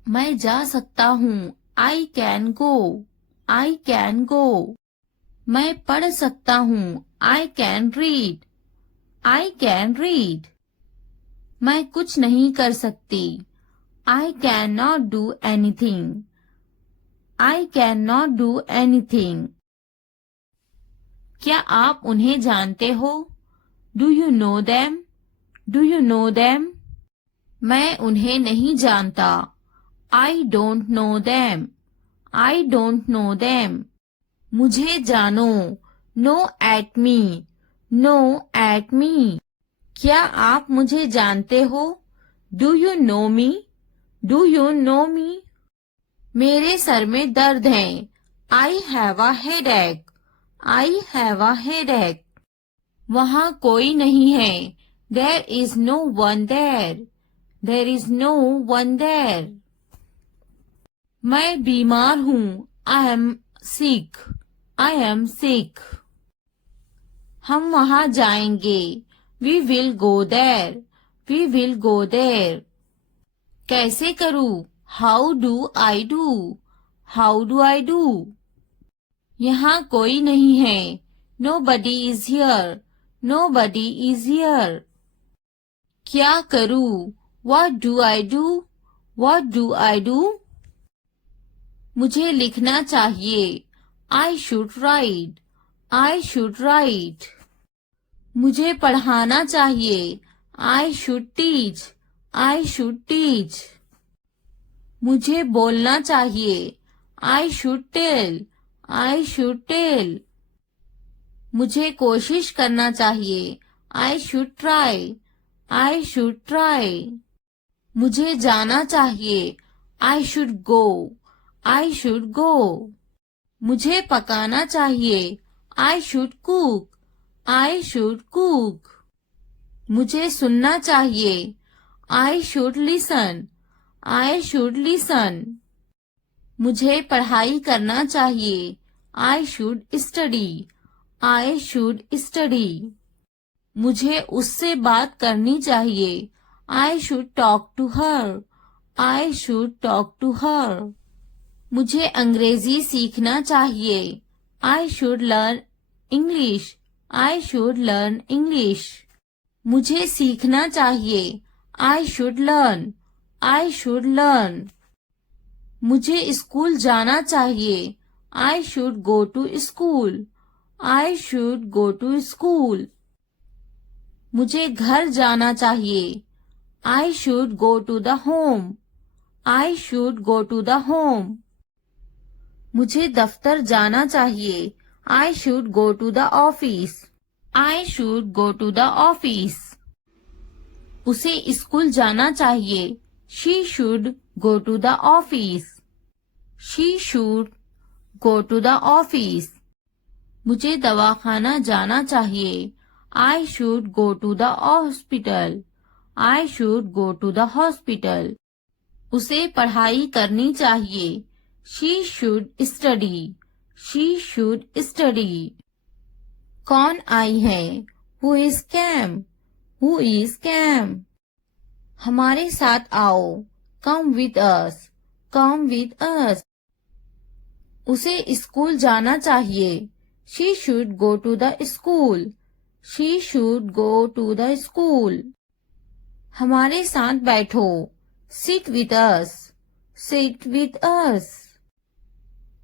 मैं जा सकता हूँ, I can go, I can go. मैं पढ़ सकता हूँ, I can read, I can read. मैं कुछ नहीं कर सकती, I can not do anything, I can not do anything. क्या आप उन्हें जानते हो, do you know them, do you know them. मैं उन्हें नहीं जानता, I don't know them, I don't know them. मुझे जानो, know at me, know at me. क्या आप मुझे जानते हो, do you know me, do you know मी। मेरे सर में दर्द है, I have a headache, I have a headache. वहाँ कोई नहीं है, there is no one there, there is no one there. मैं बीमार हूँ, I am sick, I am sick. हम वहाँ जाएंगे, we will go there, we will go there. कैसे करूँ, how do I do, how do I do. यहाँ कोई नहीं है, nobody is here, nobody is here. क्या करूँ, what do I do, what do I do. मुझे लिखना चाहिए, I should write. I should write. मुझे पढ़ाना चाहिए. I should teach. I should teach. मुझे बोलना चाहिए. I should tell. I should tell. मुझे कोशिश करना चाहिए. I should try. I should try. मुझे जाना चाहिए. I should go. I should go. मुझे पकाना चाहिए. I should cook. I should cook. मुझे सुनना चाहिए. I should listen. I should listen. मुझे पढ़ाई करना चाहिए. I should study. I should study. मुझे उससे बात करनी चाहिए. I should talk to her. I should talk to her. मुझे अंग्रेजी सीखना चाहिए. I should learn English. I should learn English. मुझे सीखना चाहिए. I should learn. I should learn. मुझे स्कूल जाना चाहिए. I should go to school. I should go to school. मुझे घर जाना चाहिए. I should go to the home. I should go to the home. मुझे दफ्तर जाना चाहिए. I should go to the office. I should go to the office. उसे स्कूल जाना चाहिए. She should go to the office. She should go to the office. मुझे दवाखाना जाना चाहिए. I should go to the hospital. I should go to the hospital. उसे पढ़ाई करनी चाहिए. She should study. She should study. कौन आई है? Who is came? Who is came? हमारे साथ आओ. Come with us. Come with us. उसे स्कूल जाना चाहिए. She should go to the school. She should go to the school. हमारे साथ बैठो. Sit with us. Sit with us.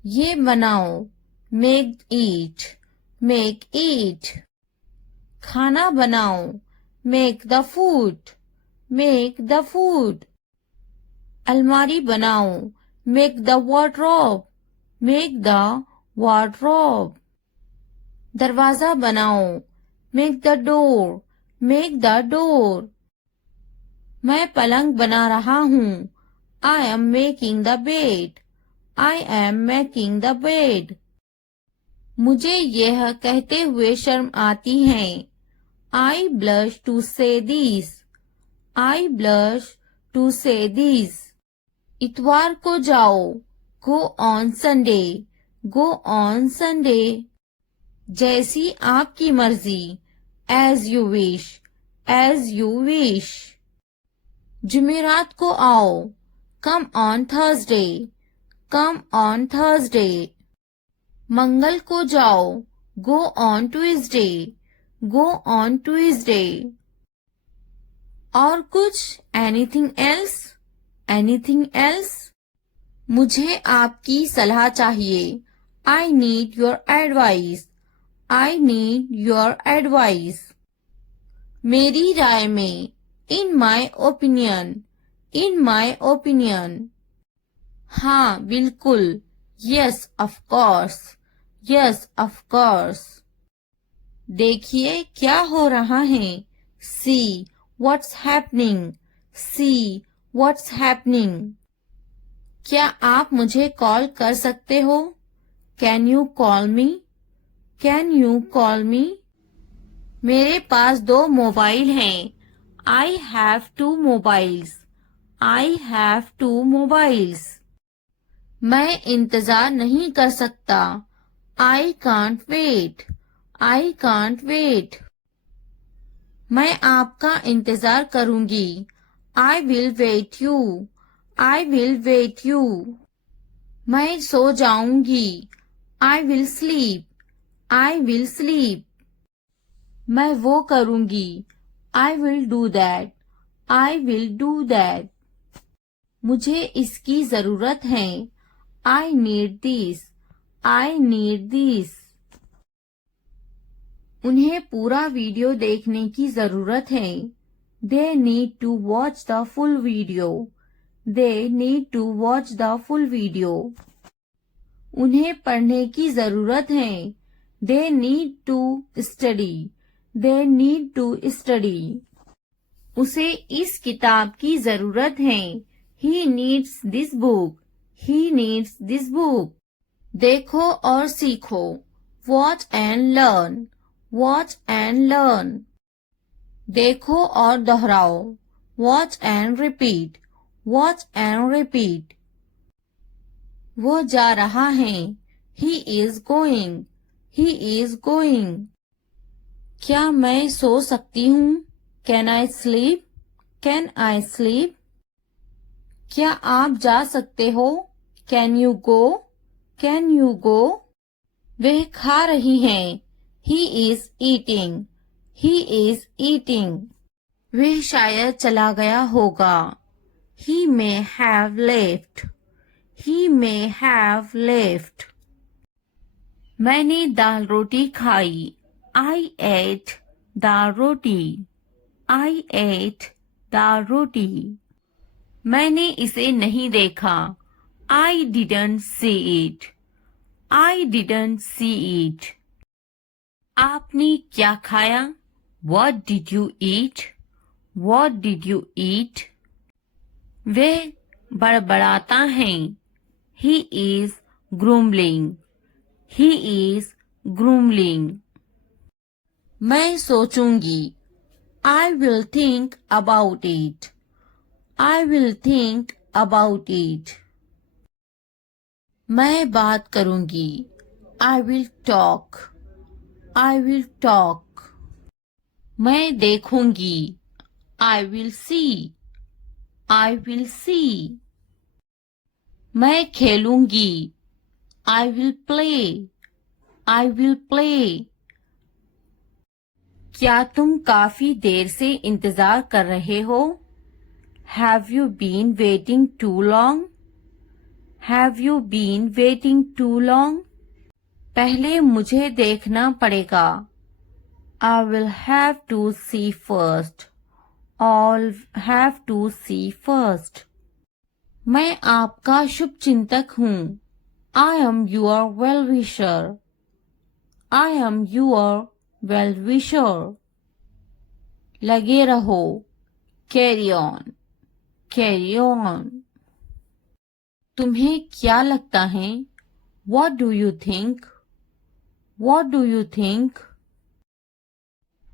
ये बनाओ. Make it. Make it. खाना बनाओ. Make the food. Make the food. अलमारी बनाओ. Make the wardrobe. Make the wardrobe. दरवाजा बनाओ. Make the door. Make the door. मैं पलंग बना रहा हूँ. I am making the bed. I am making the bed. मुझे यह कहते हुए शर्म आती है. I blush to say this. I blush to say this. इतवार को जाओ. Go on Sunday. Go on Sunday. जैसी आपकी मर्जी. As you wish. As you wish. जुमेरात को आओ. Come on Thursday. Come on Thursday. मंगल को जाओ. Go on Tuesday. Go on Tuesday. और कुछ? Anything else? Anything else? मुझे आपकी सलाह चाहिए. I need your advice. I need your advice. मेरी राय में. In my opinion. In my opinion. हाँ बिल्कुल. Yes of course. Yes of course. देखिए क्या हो रहा है. See what's happening. See what's happening. क्या आप मुझे कॉल कर सकते हो? Can you call me? Can you call me? मेरे पास 2 मोबाइल हैं. I have 2 mobiles. I have 2 mobiles. मैं इंतजार नहीं कर सकता. I can't wait. I can't wait. मैं आपका इंतजार करूंगी. I will wait you. I will wait you. मैं सो जाऊंगी. I will sleep. I will sleep. मैं वो करूंगी. I will do that. I will do that. मुझे इसकी जरूरत है. I need this. I need this. उन्हें पूरा वीडियो देखने की जरूरत है. They need to watch the full video. They need to watch the full video. उन्हें पढ़ने की जरूरत है. They need to study. They need to study. उसे इस किताब की जरूरत है. He needs this book. He needs this book. देखो और सीखो. Watch and learn. Watch and learn. देखो और दोहराओ. Watch and repeat. Watch and repeat. वो जा रहा है. He is going. He is going. क्या मैं सो सकती हूँ? Can I sleep? Can I sleep? क्या आप जा सकते हो? Can you go? Can you go? वह खा रही हैं. He is eating. He is eating. वह शायद चला गया होगा. He may have left. He may have left. मैंने दाल रोटी खाई. I ate dal roti. I ate दाल रोटी. मैंने इसे नहीं देखा. I didn't see it. I didn't see it. आपने क्या खाया? What did you eat? What did you eat? वह बड़बड़ाता है. He is grumbling. He is grumbling. मैं सोचूंगी. I will think about it. I will think about it. मैं बात करूंगी. I will talk. I will talk. मैं देखूंगी. I will see. I will see. मैं खेलूंगी. I will play. I will play. क्या तुम काफी देर से इंतजार कर रहे हो? Have you been waiting too long? Have you been waiting too long? पहले मुझे देखना पड़ेगा. I will have to see first. I'll have to see first. मैं आपका शुभ चिंतक हूँ. I am your well-wisher. I am your well-wisher. लगे रहो. Carry on. Carry on. तुम्हें क्या लगता है? What do you think? What do you think?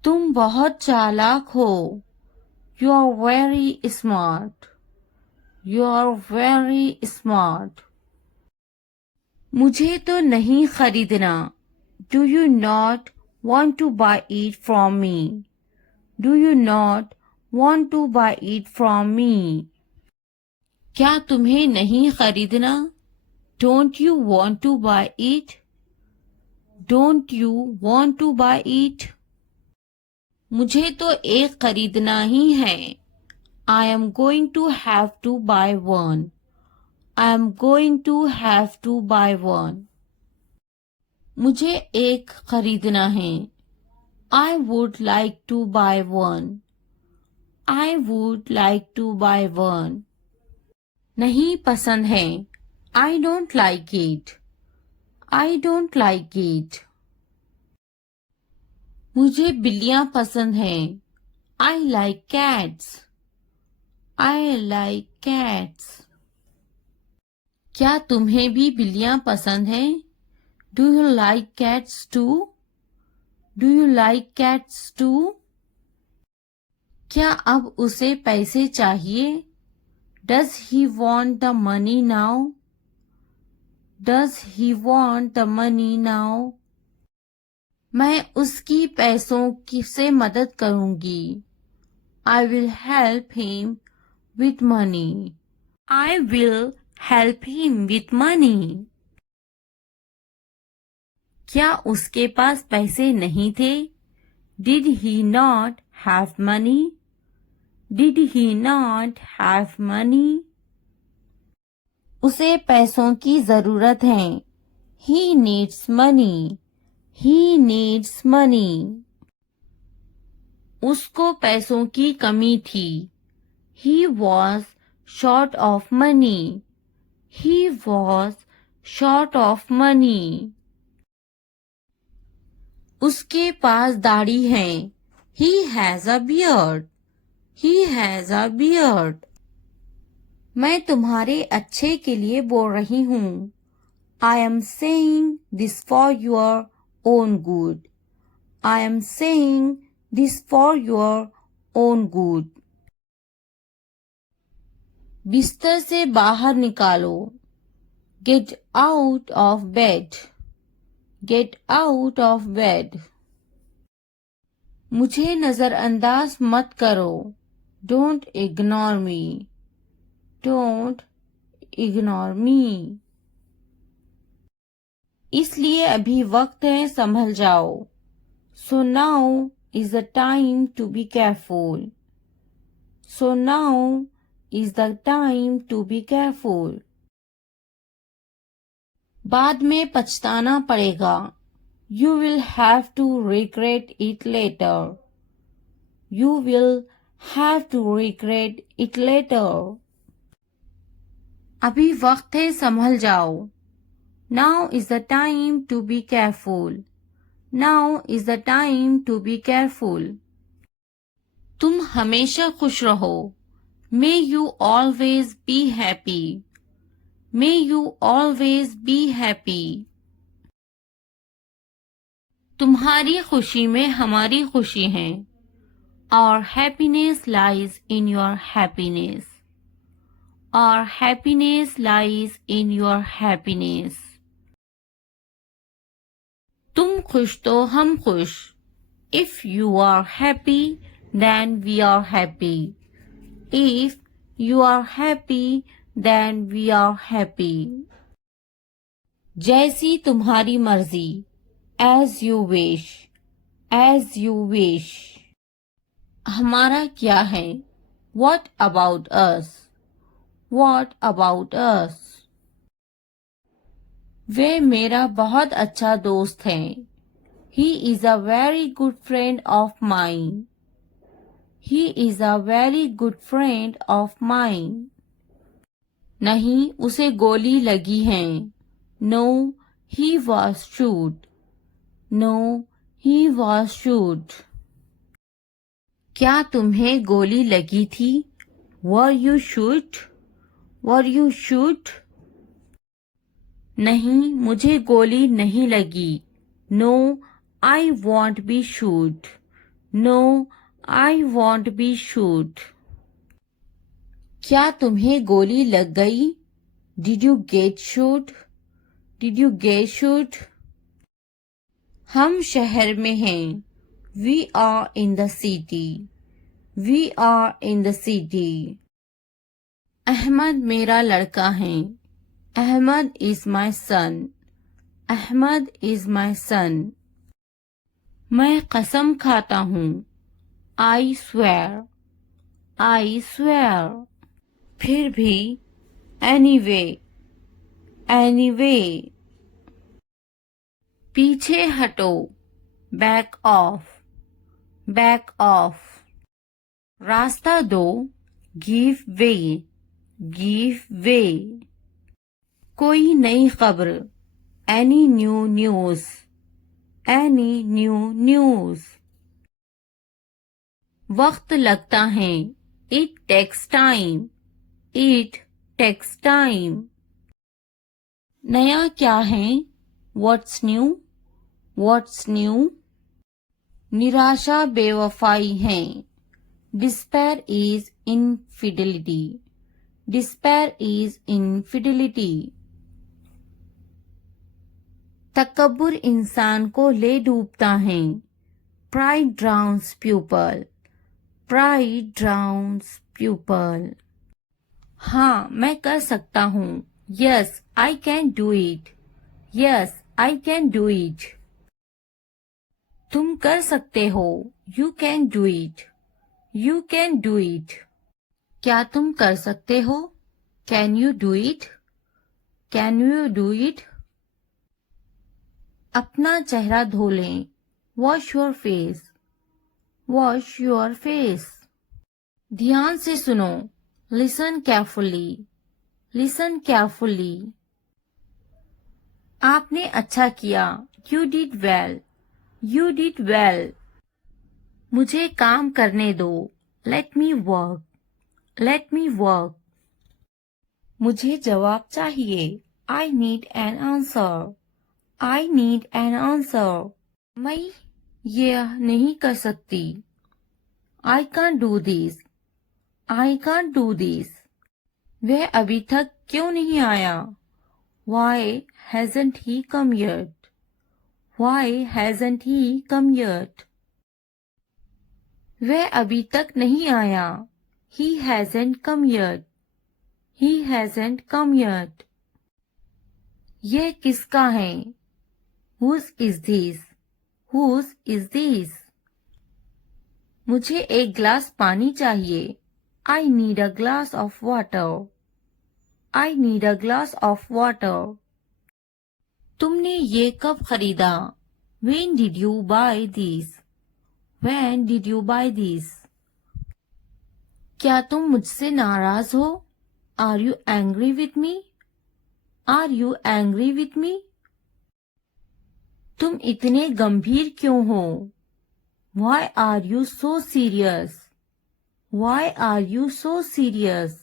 तुम बहुत चालाक हो. You are very smart. You are very smart. मुझे तो नहीं खरीदना. Do you not want to buy it from me? Do you not want to buy it from me? क्या तुम्हें नहीं खरीदना? Don't you want to buy it? Don't you want to buy it? मुझे तो एक खरीदना ही है. I am going to have to buy one. I am going to have to buy one. मुझे एक खरीदना है. I would like to buy one. I would like to buy one. नहीं पसंद है. I don't like it. I don't like it. मुझे बिल्लियां पसंद हैं. I like cats. I like cats. क्या तुम्हें भी बिल्लियां पसंद हैं? Do you like cats too? Do you like cats too? क्या अब उसे पैसे चाहिए? Does he want the money now? Does he want the money now? मैं उसकी पैसों की से मदद करूंगी. I will help him with money. I will help him with money. क्या उसके पास पैसे नहीं थे? Did he not have money? Did he not have money? उसे पैसों की जरूरत है. He needs money. He needs money. उसको पैसों की कमी थी. He was short of money. He was short of money. उसके पास दाढ़ी है. He has a beard. He has a beard. मैं तुम्हारे अच्छे के लिए बोल रही हूँ. I am saying this for your own good. I am saying this for your own good. बिस्तर से बाहर निकालो. Get out of bed. Get out of bed. मुझे नजरअंदाज मत करो. Don't ignore me. Don't ignore me. इसलिए अभी वक्त है संभल जाओ. So now is the time to be careful. So now is the time to be careful. बाद में पछताना पड़ेगा. You will have to regret it later. You will have to regret it later. अभी वक्त है संभल जाओ. Now is the time to be careful. Now is the time to be careful. तुम हमेशा खुश रहो. May you always be happy. May you always be happy. तुम्हारी खुशी में हमारी खुशी है. Our happiness lies in your happiness. Our happiness lies in your happiness. तुम खुश तो हम खुश. If you are happy, then we are happy. If you are happy, then we are happy. जैसी तुम्हारी मर्जी. As you wish. As you wish. हमारा क्या है? What about us? What about us? वे मेरा बहुत अच्छा दोस्त है. He is a very good friend of mine. He is a very good friend of mine. नहीं, उसे गोली लगी है. No, he was shot. No, he was shot. क्या तुम्हें गोली लगी थी? Were you shot? Were you shot? नहीं, मुझे गोली नहीं लगी. No, I won't be shot. No, I won't be shot. क्या तुम्हें गोली लग गई? Did you get shot? Did you get shot? हम शहर में हैं. We are in the city. We are in the city. Ahmad मेरा लड़का है. Ahmad is my son. Ahmad is my son. मैं कसम खाता हूँ. I swear. I swear. फिर भी. Anyway. Anyway. पीछे हटो. Back off. Back off. रास्ता दो. Give way. Give way. कोई नई खबर. Any new news. Any new news. वक्त लगता है. It takes time. It takes time. नया क्या है? What's new? What's new? निराशा बेवफाई है. Despair is infidelity. Despair is infidelity. तकब्बुर इंसान को ले डूबता है. Pride drowns pupil. Pride drowns pupil. हाँ, मैं कर सकता हूँ. Yes, I can do it. Yes, I can do it. तुम कर सकते हो. You can do it. You can do it. क्या तुम कर सकते हो? Can you do it? Can you do it? अपना चेहरा धो लें. Wash your face. Wash your face. ध्यान से सुनो. Listen carefully. Listen carefully. आपने अच्छा किया. You did well. You did well. मुझे काम करने दो. Let me work. Let me work. मुझे जवाब चाहिए. I need an answer. I need an answer. मैं यह नहीं कर सकती. I can't do this. I can't do this. वह अभी तक क्यों नहीं आया? Why hasn't he come yet? Why hasn't he come yet? वह अभी तक नहीं आया. He hasn't come yet. He hasn't come yet. यह किसका है? Whose is this? Whose is this? मुझे एक गिलास पानी चाहिए. I need a glass of water. I need a glass of water. तुमने ये कब खरीदा? When did you buy this? When did you buy this? क्या तुम मुझसे नाराज हो? Are you angry with me? Are you angry with me? तुम इतने गंभीर क्यों हो? Why are you so serious? Why are you so serious?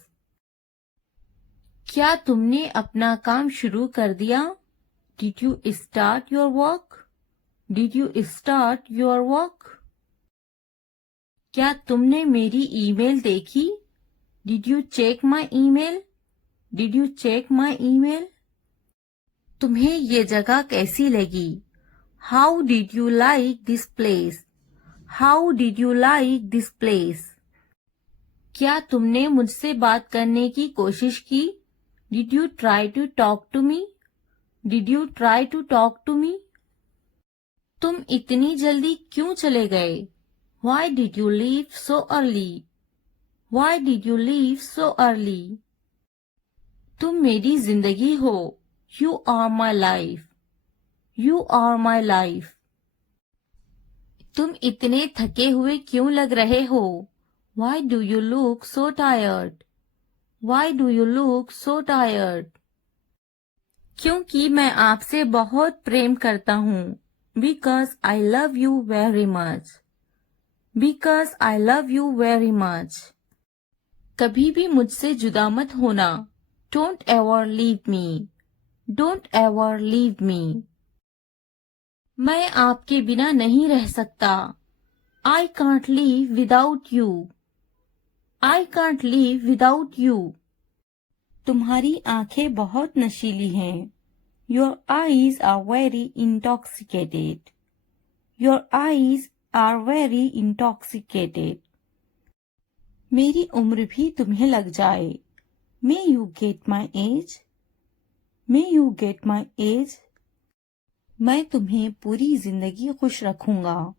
क्या तुमने अपना काम शुरू कर दिया? Did you start your work? Did you start your work? क्या तुमने मेरी ईमेल देखी? Did you check my email? Did you check my email? तुम्हें ये जगह कैसी लगी? How did you like this place? How did you like this place? क्या तुमने मुझसे बात करने की कोशिश की? Did you try to talk to me? Did you try to talk to me? तुम इतनी जल्दी क्यों चले गए? Why did you leave so early? Why did you leave so early? तुम मेरी जिंदगी हो. You are my life. You are my life. तुम इतने थके हुए क्यों लग रहे हो? Why do you look so tired? Why do you look so tired? क्योंकि मैं आपसे बहुत प्रेम करता हूँ. Because I love you very much. Because I love you very much. कभी भी मुझसे जुदा मत होना. Don't ever leave me. Don't ever leave me. मैं आपके बिना नहीं रह सकता. I can't live without you. I can't live without you. तुम्हारी आंखें बहुत नशीली हैं. Your eyes are very intoxicated. Your eyes are very intoxicated. मेरी उम्र भी तुम्हें लग जाए. May you get my age? May you get my age? मैं तुम्हें पूरी जिंदगी खुश रखूंगा.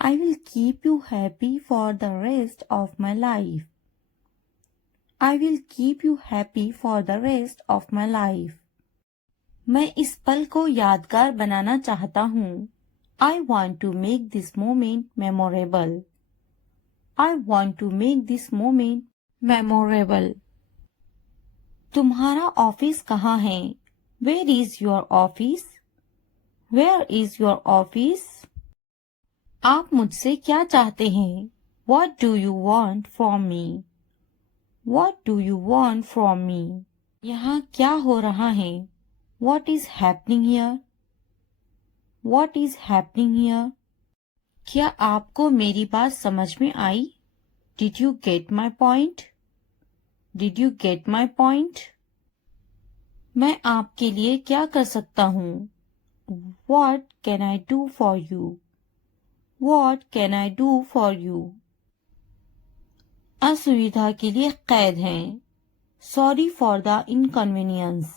I will keep you happy for the rest of my life. I will keep you happy for the rest of my life. मैं इस पल को यादगार बनाना चाहता हूँ. I want to make this moment memorable. I want to make this moment memorable. तुम्हारा ऑफिस कहाँ है? Where is your office? Where is your office? आप मुझसे क्या चाहते हैं? What do you want from me? What do you want from me? यहाँ क्या हो रहा है? What is happening here? What is happening here? क्या आपको मेरी बात समझ में आई? Did you get my point? Did you get my point? मैं आपके लिए क्या कर सकता हूँ? What can I do for you? What can I do for you? असुविधा के लिए कैद हैं. Sorry for the inconvenience.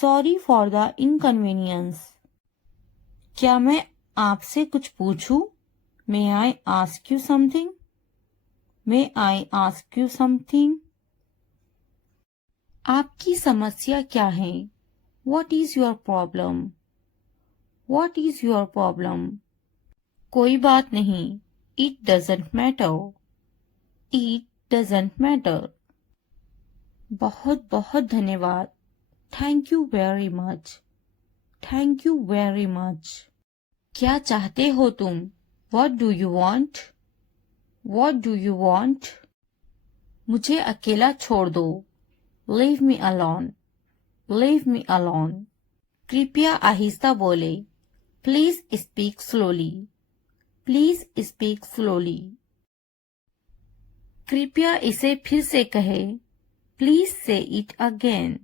Sorry for the inconvenience. क्या मैं आपसे कुछ पूछूं? May I ask you something? May I ask you something? आपकी समस्या क्या है? What is your problem? What is your problem? कोई बात नहीं. It doesn't matter. It doesn't matter. बहुत बहुत धन्यवाद. Thank you very much. Thank you very much. क्या चाहते हो तुम? What do you want? What do you want? मुझे अकेला छोड़ दो. Leave me alone. Leave me alone. कृपया आहिस्ता बोले. Please speak slowly. Please speak slowly. कृपया इसे फिर से कहे. Please say it again.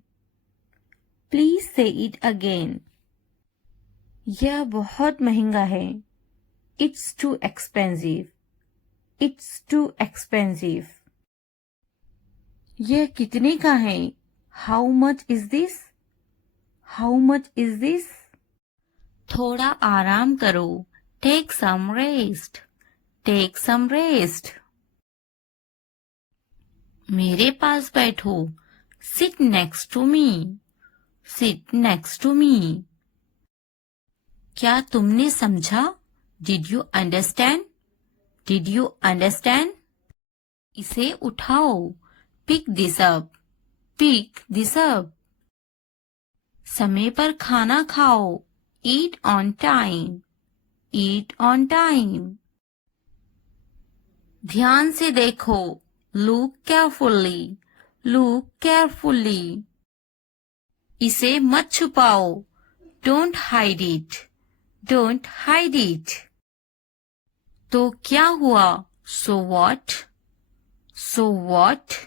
Please say it again. यह बहुत महंगा है. It's too expensive. It's too expensive. यह कितने का है? How much is this? How much is this? थोड़ा आराम करो. Take some rest. Take some rest. मेरे पास बैठो. Sit next to me. Sit next to me. क्या तुमने समझा? Did you understand? Did you understand? इसे उठाओ. Pick this up. Pick this up. समय पर खाना खाओ. Eat on time. Eat on time. ध्यान से देखो. Look carefully. Look carefully. इसे मत छुपाओ. Don't hide it. Don't hide it. तो क्या हुआ? So what? So what?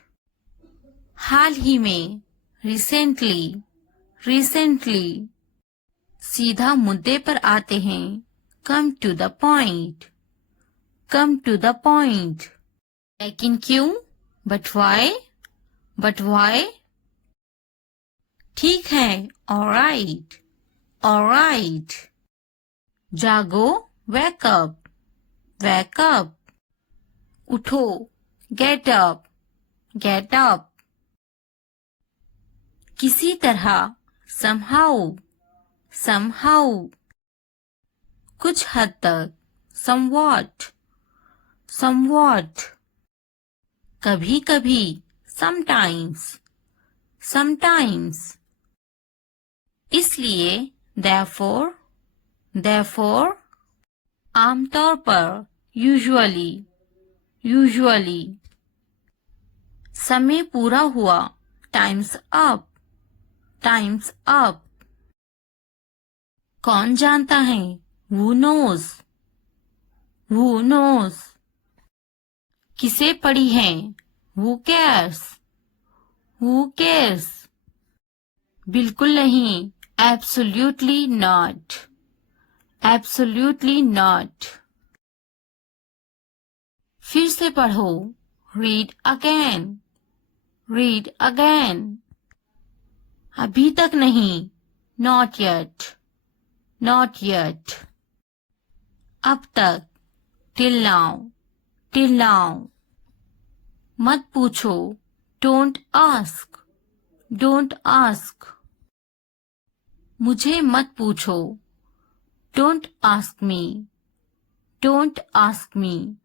हाल ही में. Recently. Recently. सीधा मुद्दे पर आते हैं. Come to the point. Come to the point. लेकिन क्यों? But why? But why? ठीक है. All right. All right. जागो. Wake up. Wake up. उठो. Get up. Get up. किसी तरह. Somehow. Somehow. कुछ हद तक. Somewhat. Somewhat. कभी कभी. Sometimes. Sometimes. इसलिए. Therefore. Therefore. आमतौर पर. Usually. Usually. समय पूरा हुआ. Time's up. Time's up. कौन जानता है? Who knows? Who knows? किसे पड़ी है? Who cares? Who cares? बिल्कुल नहीं. Absolutely not. Absolutely not. फिर से पढ़ो. Read again. Read again. अभी तक नहीं. Not yet. Not yet. अब तक. Till now. Till now. मत पूछो. Don't ask. Don't ask. मुझे मत पूछो. Don't ask me. Don't ask me.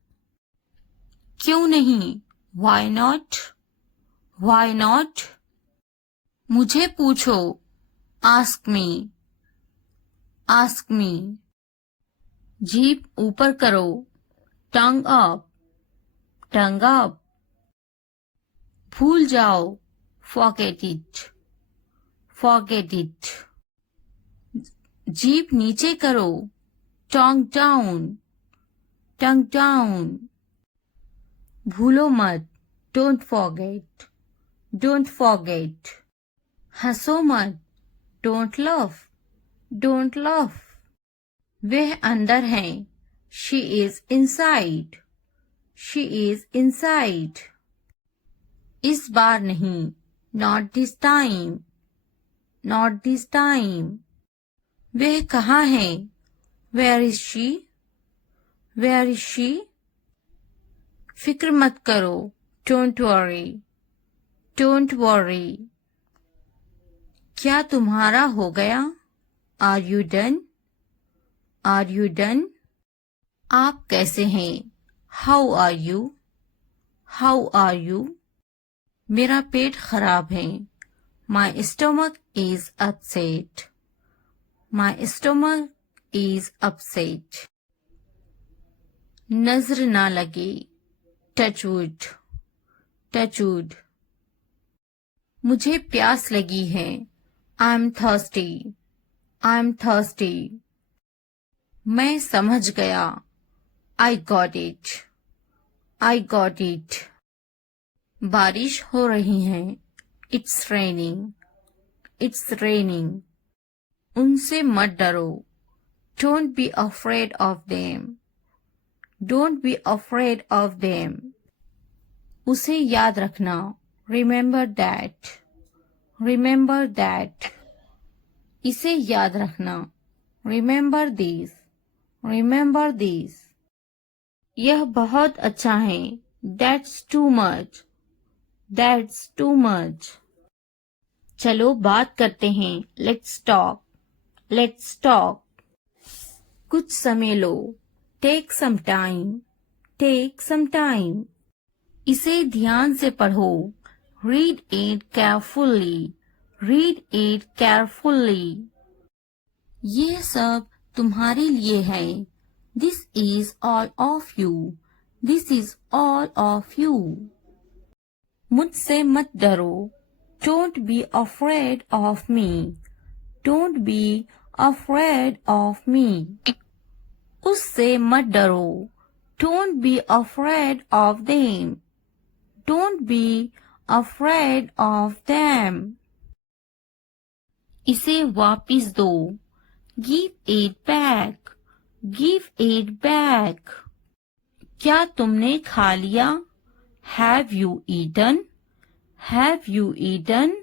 क्यों नहीं? Why not? Why not? मुझे पूछो. Ask me. Ask me. जीभ ऊपर करो. Tongue up. Tongue up. भूल जाओ. Forget it. Forget it. जीभ नीचे करो. Tongue down. Tongue down. भूलो मत. Don't forget. Don't forget. हंसो मत. Don't laugh. Don't laugh. वह अंदर है. She is inside. She is inside. इस बार नहीं. Not this time. Not this time. वह कहाँ है? Where is she? Where is she? फिक्र मत करो. Don't worry. Don't worry. क्या तुम्हारा हो गया? Are you done? Are you done? आप कैसे हैं? How are you? How are you? मेरा पेट खराब है। My stomach is upset. My stomach is upset. नजर ना लगे, टच वुड, टच वुड। मुझे प्यास लगी है, I am thirsty, I am thirsty. मैं समझ गया, I got it, I got it. बारिश हो रही है, इट्स रेनिंग, इट्स रेनिंग। उनसे मत डरो, don't be afraid of them, don't be afraid of them. उसे याद रखना, रिमेंबर दैट, रिमेंबर दैट। इसे याद रखना, रिमेंबर दिस, रिमेंबर दिस। यह बहुत अच्छा है, that's too much, that's too much. चलो बात करते हैं, लेट्स टॉक, लेट्स टॉक। कुछ समय लो, take some time, take some time. इसे ध्यान से पढ़ो, read it carefully, read it carefully. ये सब तुम्हारे लिए है, this is all of you, this is all of you. मुझसे मत डरो, don't be afraid of me, don't be afraid of me. उससे मत डरो, don't be afraid of them, don't be afraid of them. इसे वापिस दो, give it back, give it back. क्या तुमने खा लिया? Have you eaten, have you eaten.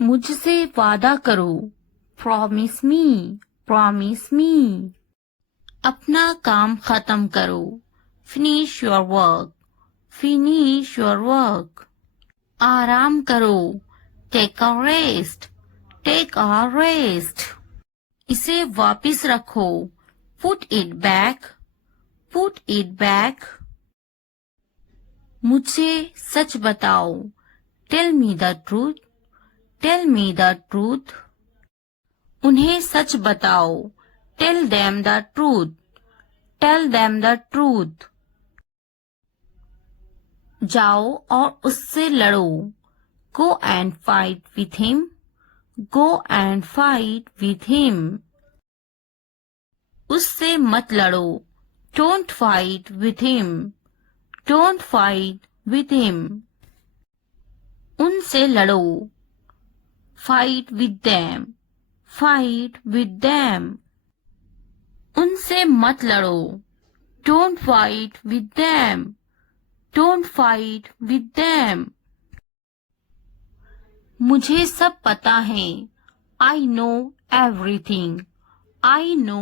मुझसे वादा करो, प्रॉमिस मी, प्रॉमिस मी। अपना काम खत्म करो, finish your work, finish your work. आराम करो, take a rest, take a rest. इसे वापिस रखो, put it back, put it back. मुझे सच बताओ, tell me the truth, tell me the truth. उन्हें सच बताओ, tell them the truth, tell them the truth. जाओ और उससे लड़ो, go and fight with him, go and fight with him. उससे मत लड़ो, don't fight with him, don't fight with him. उनसे लड़ो, fight with them, fight with them. उनसे मत लड़ो, don't fight with them, don't fight with them. मुझे सब पता है, I know everything, I know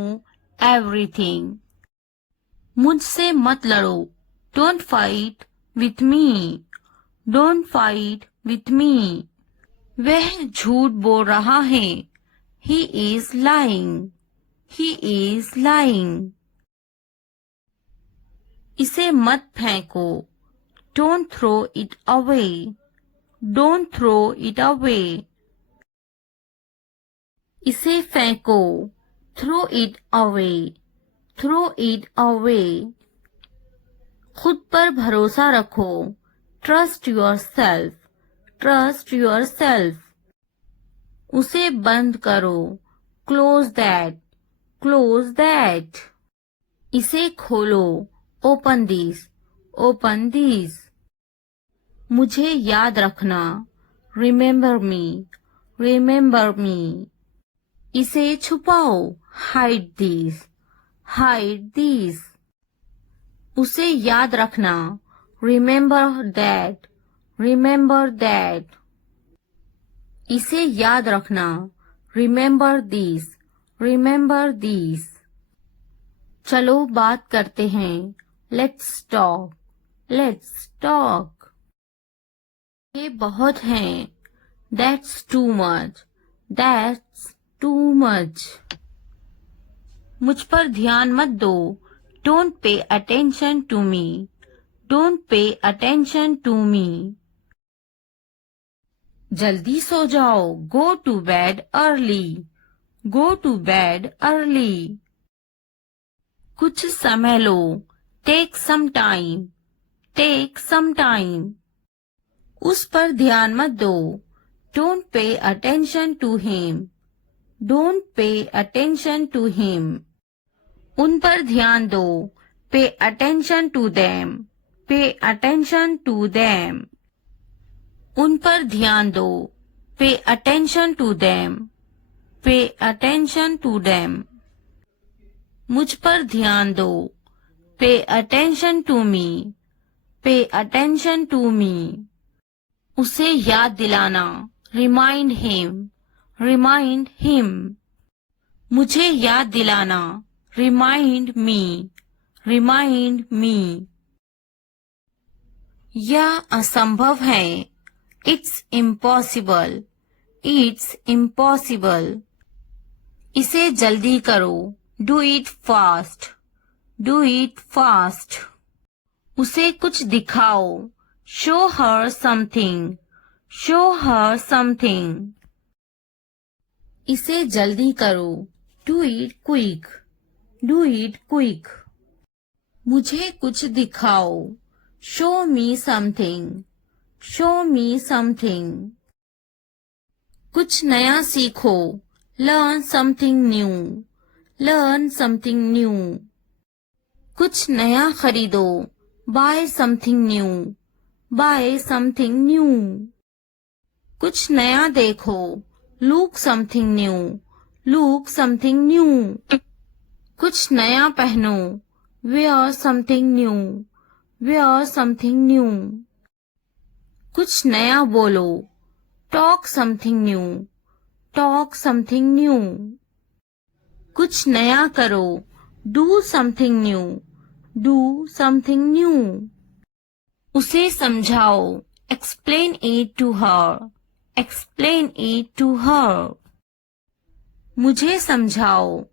everything. मुझसे मत लड़ो, don't fight with me, don't fight with me. वह झूठ बोल रहा है, he is lying, he is lying. इसे मत फेंको, don't throw it away, don't throw it away. इसे फेंको, throw it away, throw it away. खुद पर भरोसा रखो, trust yourself, trust yourself. उसे बंद करो, क्लोज दैट, क्लोज दैट। इसे खोलो, ओपन दिस, ओपन दिस। मुझे याद रखना, रिमेंबर मी, रिमेंबर मी। इसे छुपाओ, हाइड दिस, हाइड दिस। उसे याद रखना, रिमेंबर दैट, रिमेंबर दैट। इसे याद रखना, रिमेंबर दिस, रिमेंबर दिस। चलो बात करते हैं, लेट्स टॉक, लेट्स टॉक। ये बहुत हैं, that's too much, that's too much. मुझ पर ध्यान मत दो, don't pay attention to me, don't pay attention to me. जल्दी सो जाओ, go to bed early, go to bed early. कुछ समय लो, take some time, take some time. उस पर ध्यान मत दो, don't pay attention to him, don't pay attention to him. उन पर ध्यान दो, pay attention to them, pay attention to them. उन पर ध्यान दो, pay attention to them, pay attention to them. मुझ पर ध्यान दो, पे अटेंशन टू मी, पे अटेंशन टू मी। उसे याद दिलाना, रिमाइंड हिम, रिमाइंड हिम। मुझे याद दिलाना, रिमाइंड मी, रिमाइंड मी। यह असंभव है, इट्स इम्पॉसिबल, इट्स इम्पॉसिबल। इसे जल्दी करो, do it fast, do it fast. उसे कुछ दिखाओ, show her something, show her something. इसे जल्दी करो, do it quick, do it quick. मुझे कुछ दिखाओ, show me something, show me something. कुछ नया सीखो, learn something new, learn something new. कुछ नया खरीदो, buy something new, buy something new. कुछ नया देखो, look something new, look something new. कुछ नया पहनो, wear something new, where something new. कुछ नया बोलो, talk something new, talk something new. कुछ नया करो, do something new, do something new. उसे समझाओ, explain it to her, explain it to her. मुझे समझाओ,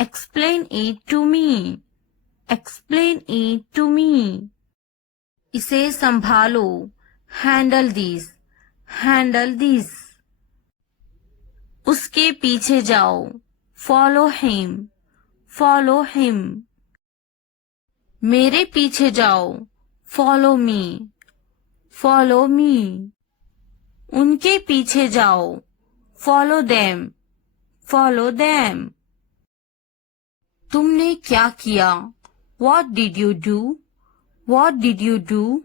explain it to me, explain it to me. इसे संभालो, हैंडल दिस, हैंडल दिस। उसके पीछे जाओ, फॉलो हिम, फॉलो हिम। मेरे पीछे जाओ, फॉलो मी, फॉलो मी। उनके पीछे जाओ, फॉलो देम, फॉलो देम। तुमने क्या किया, what did you do, what did you do.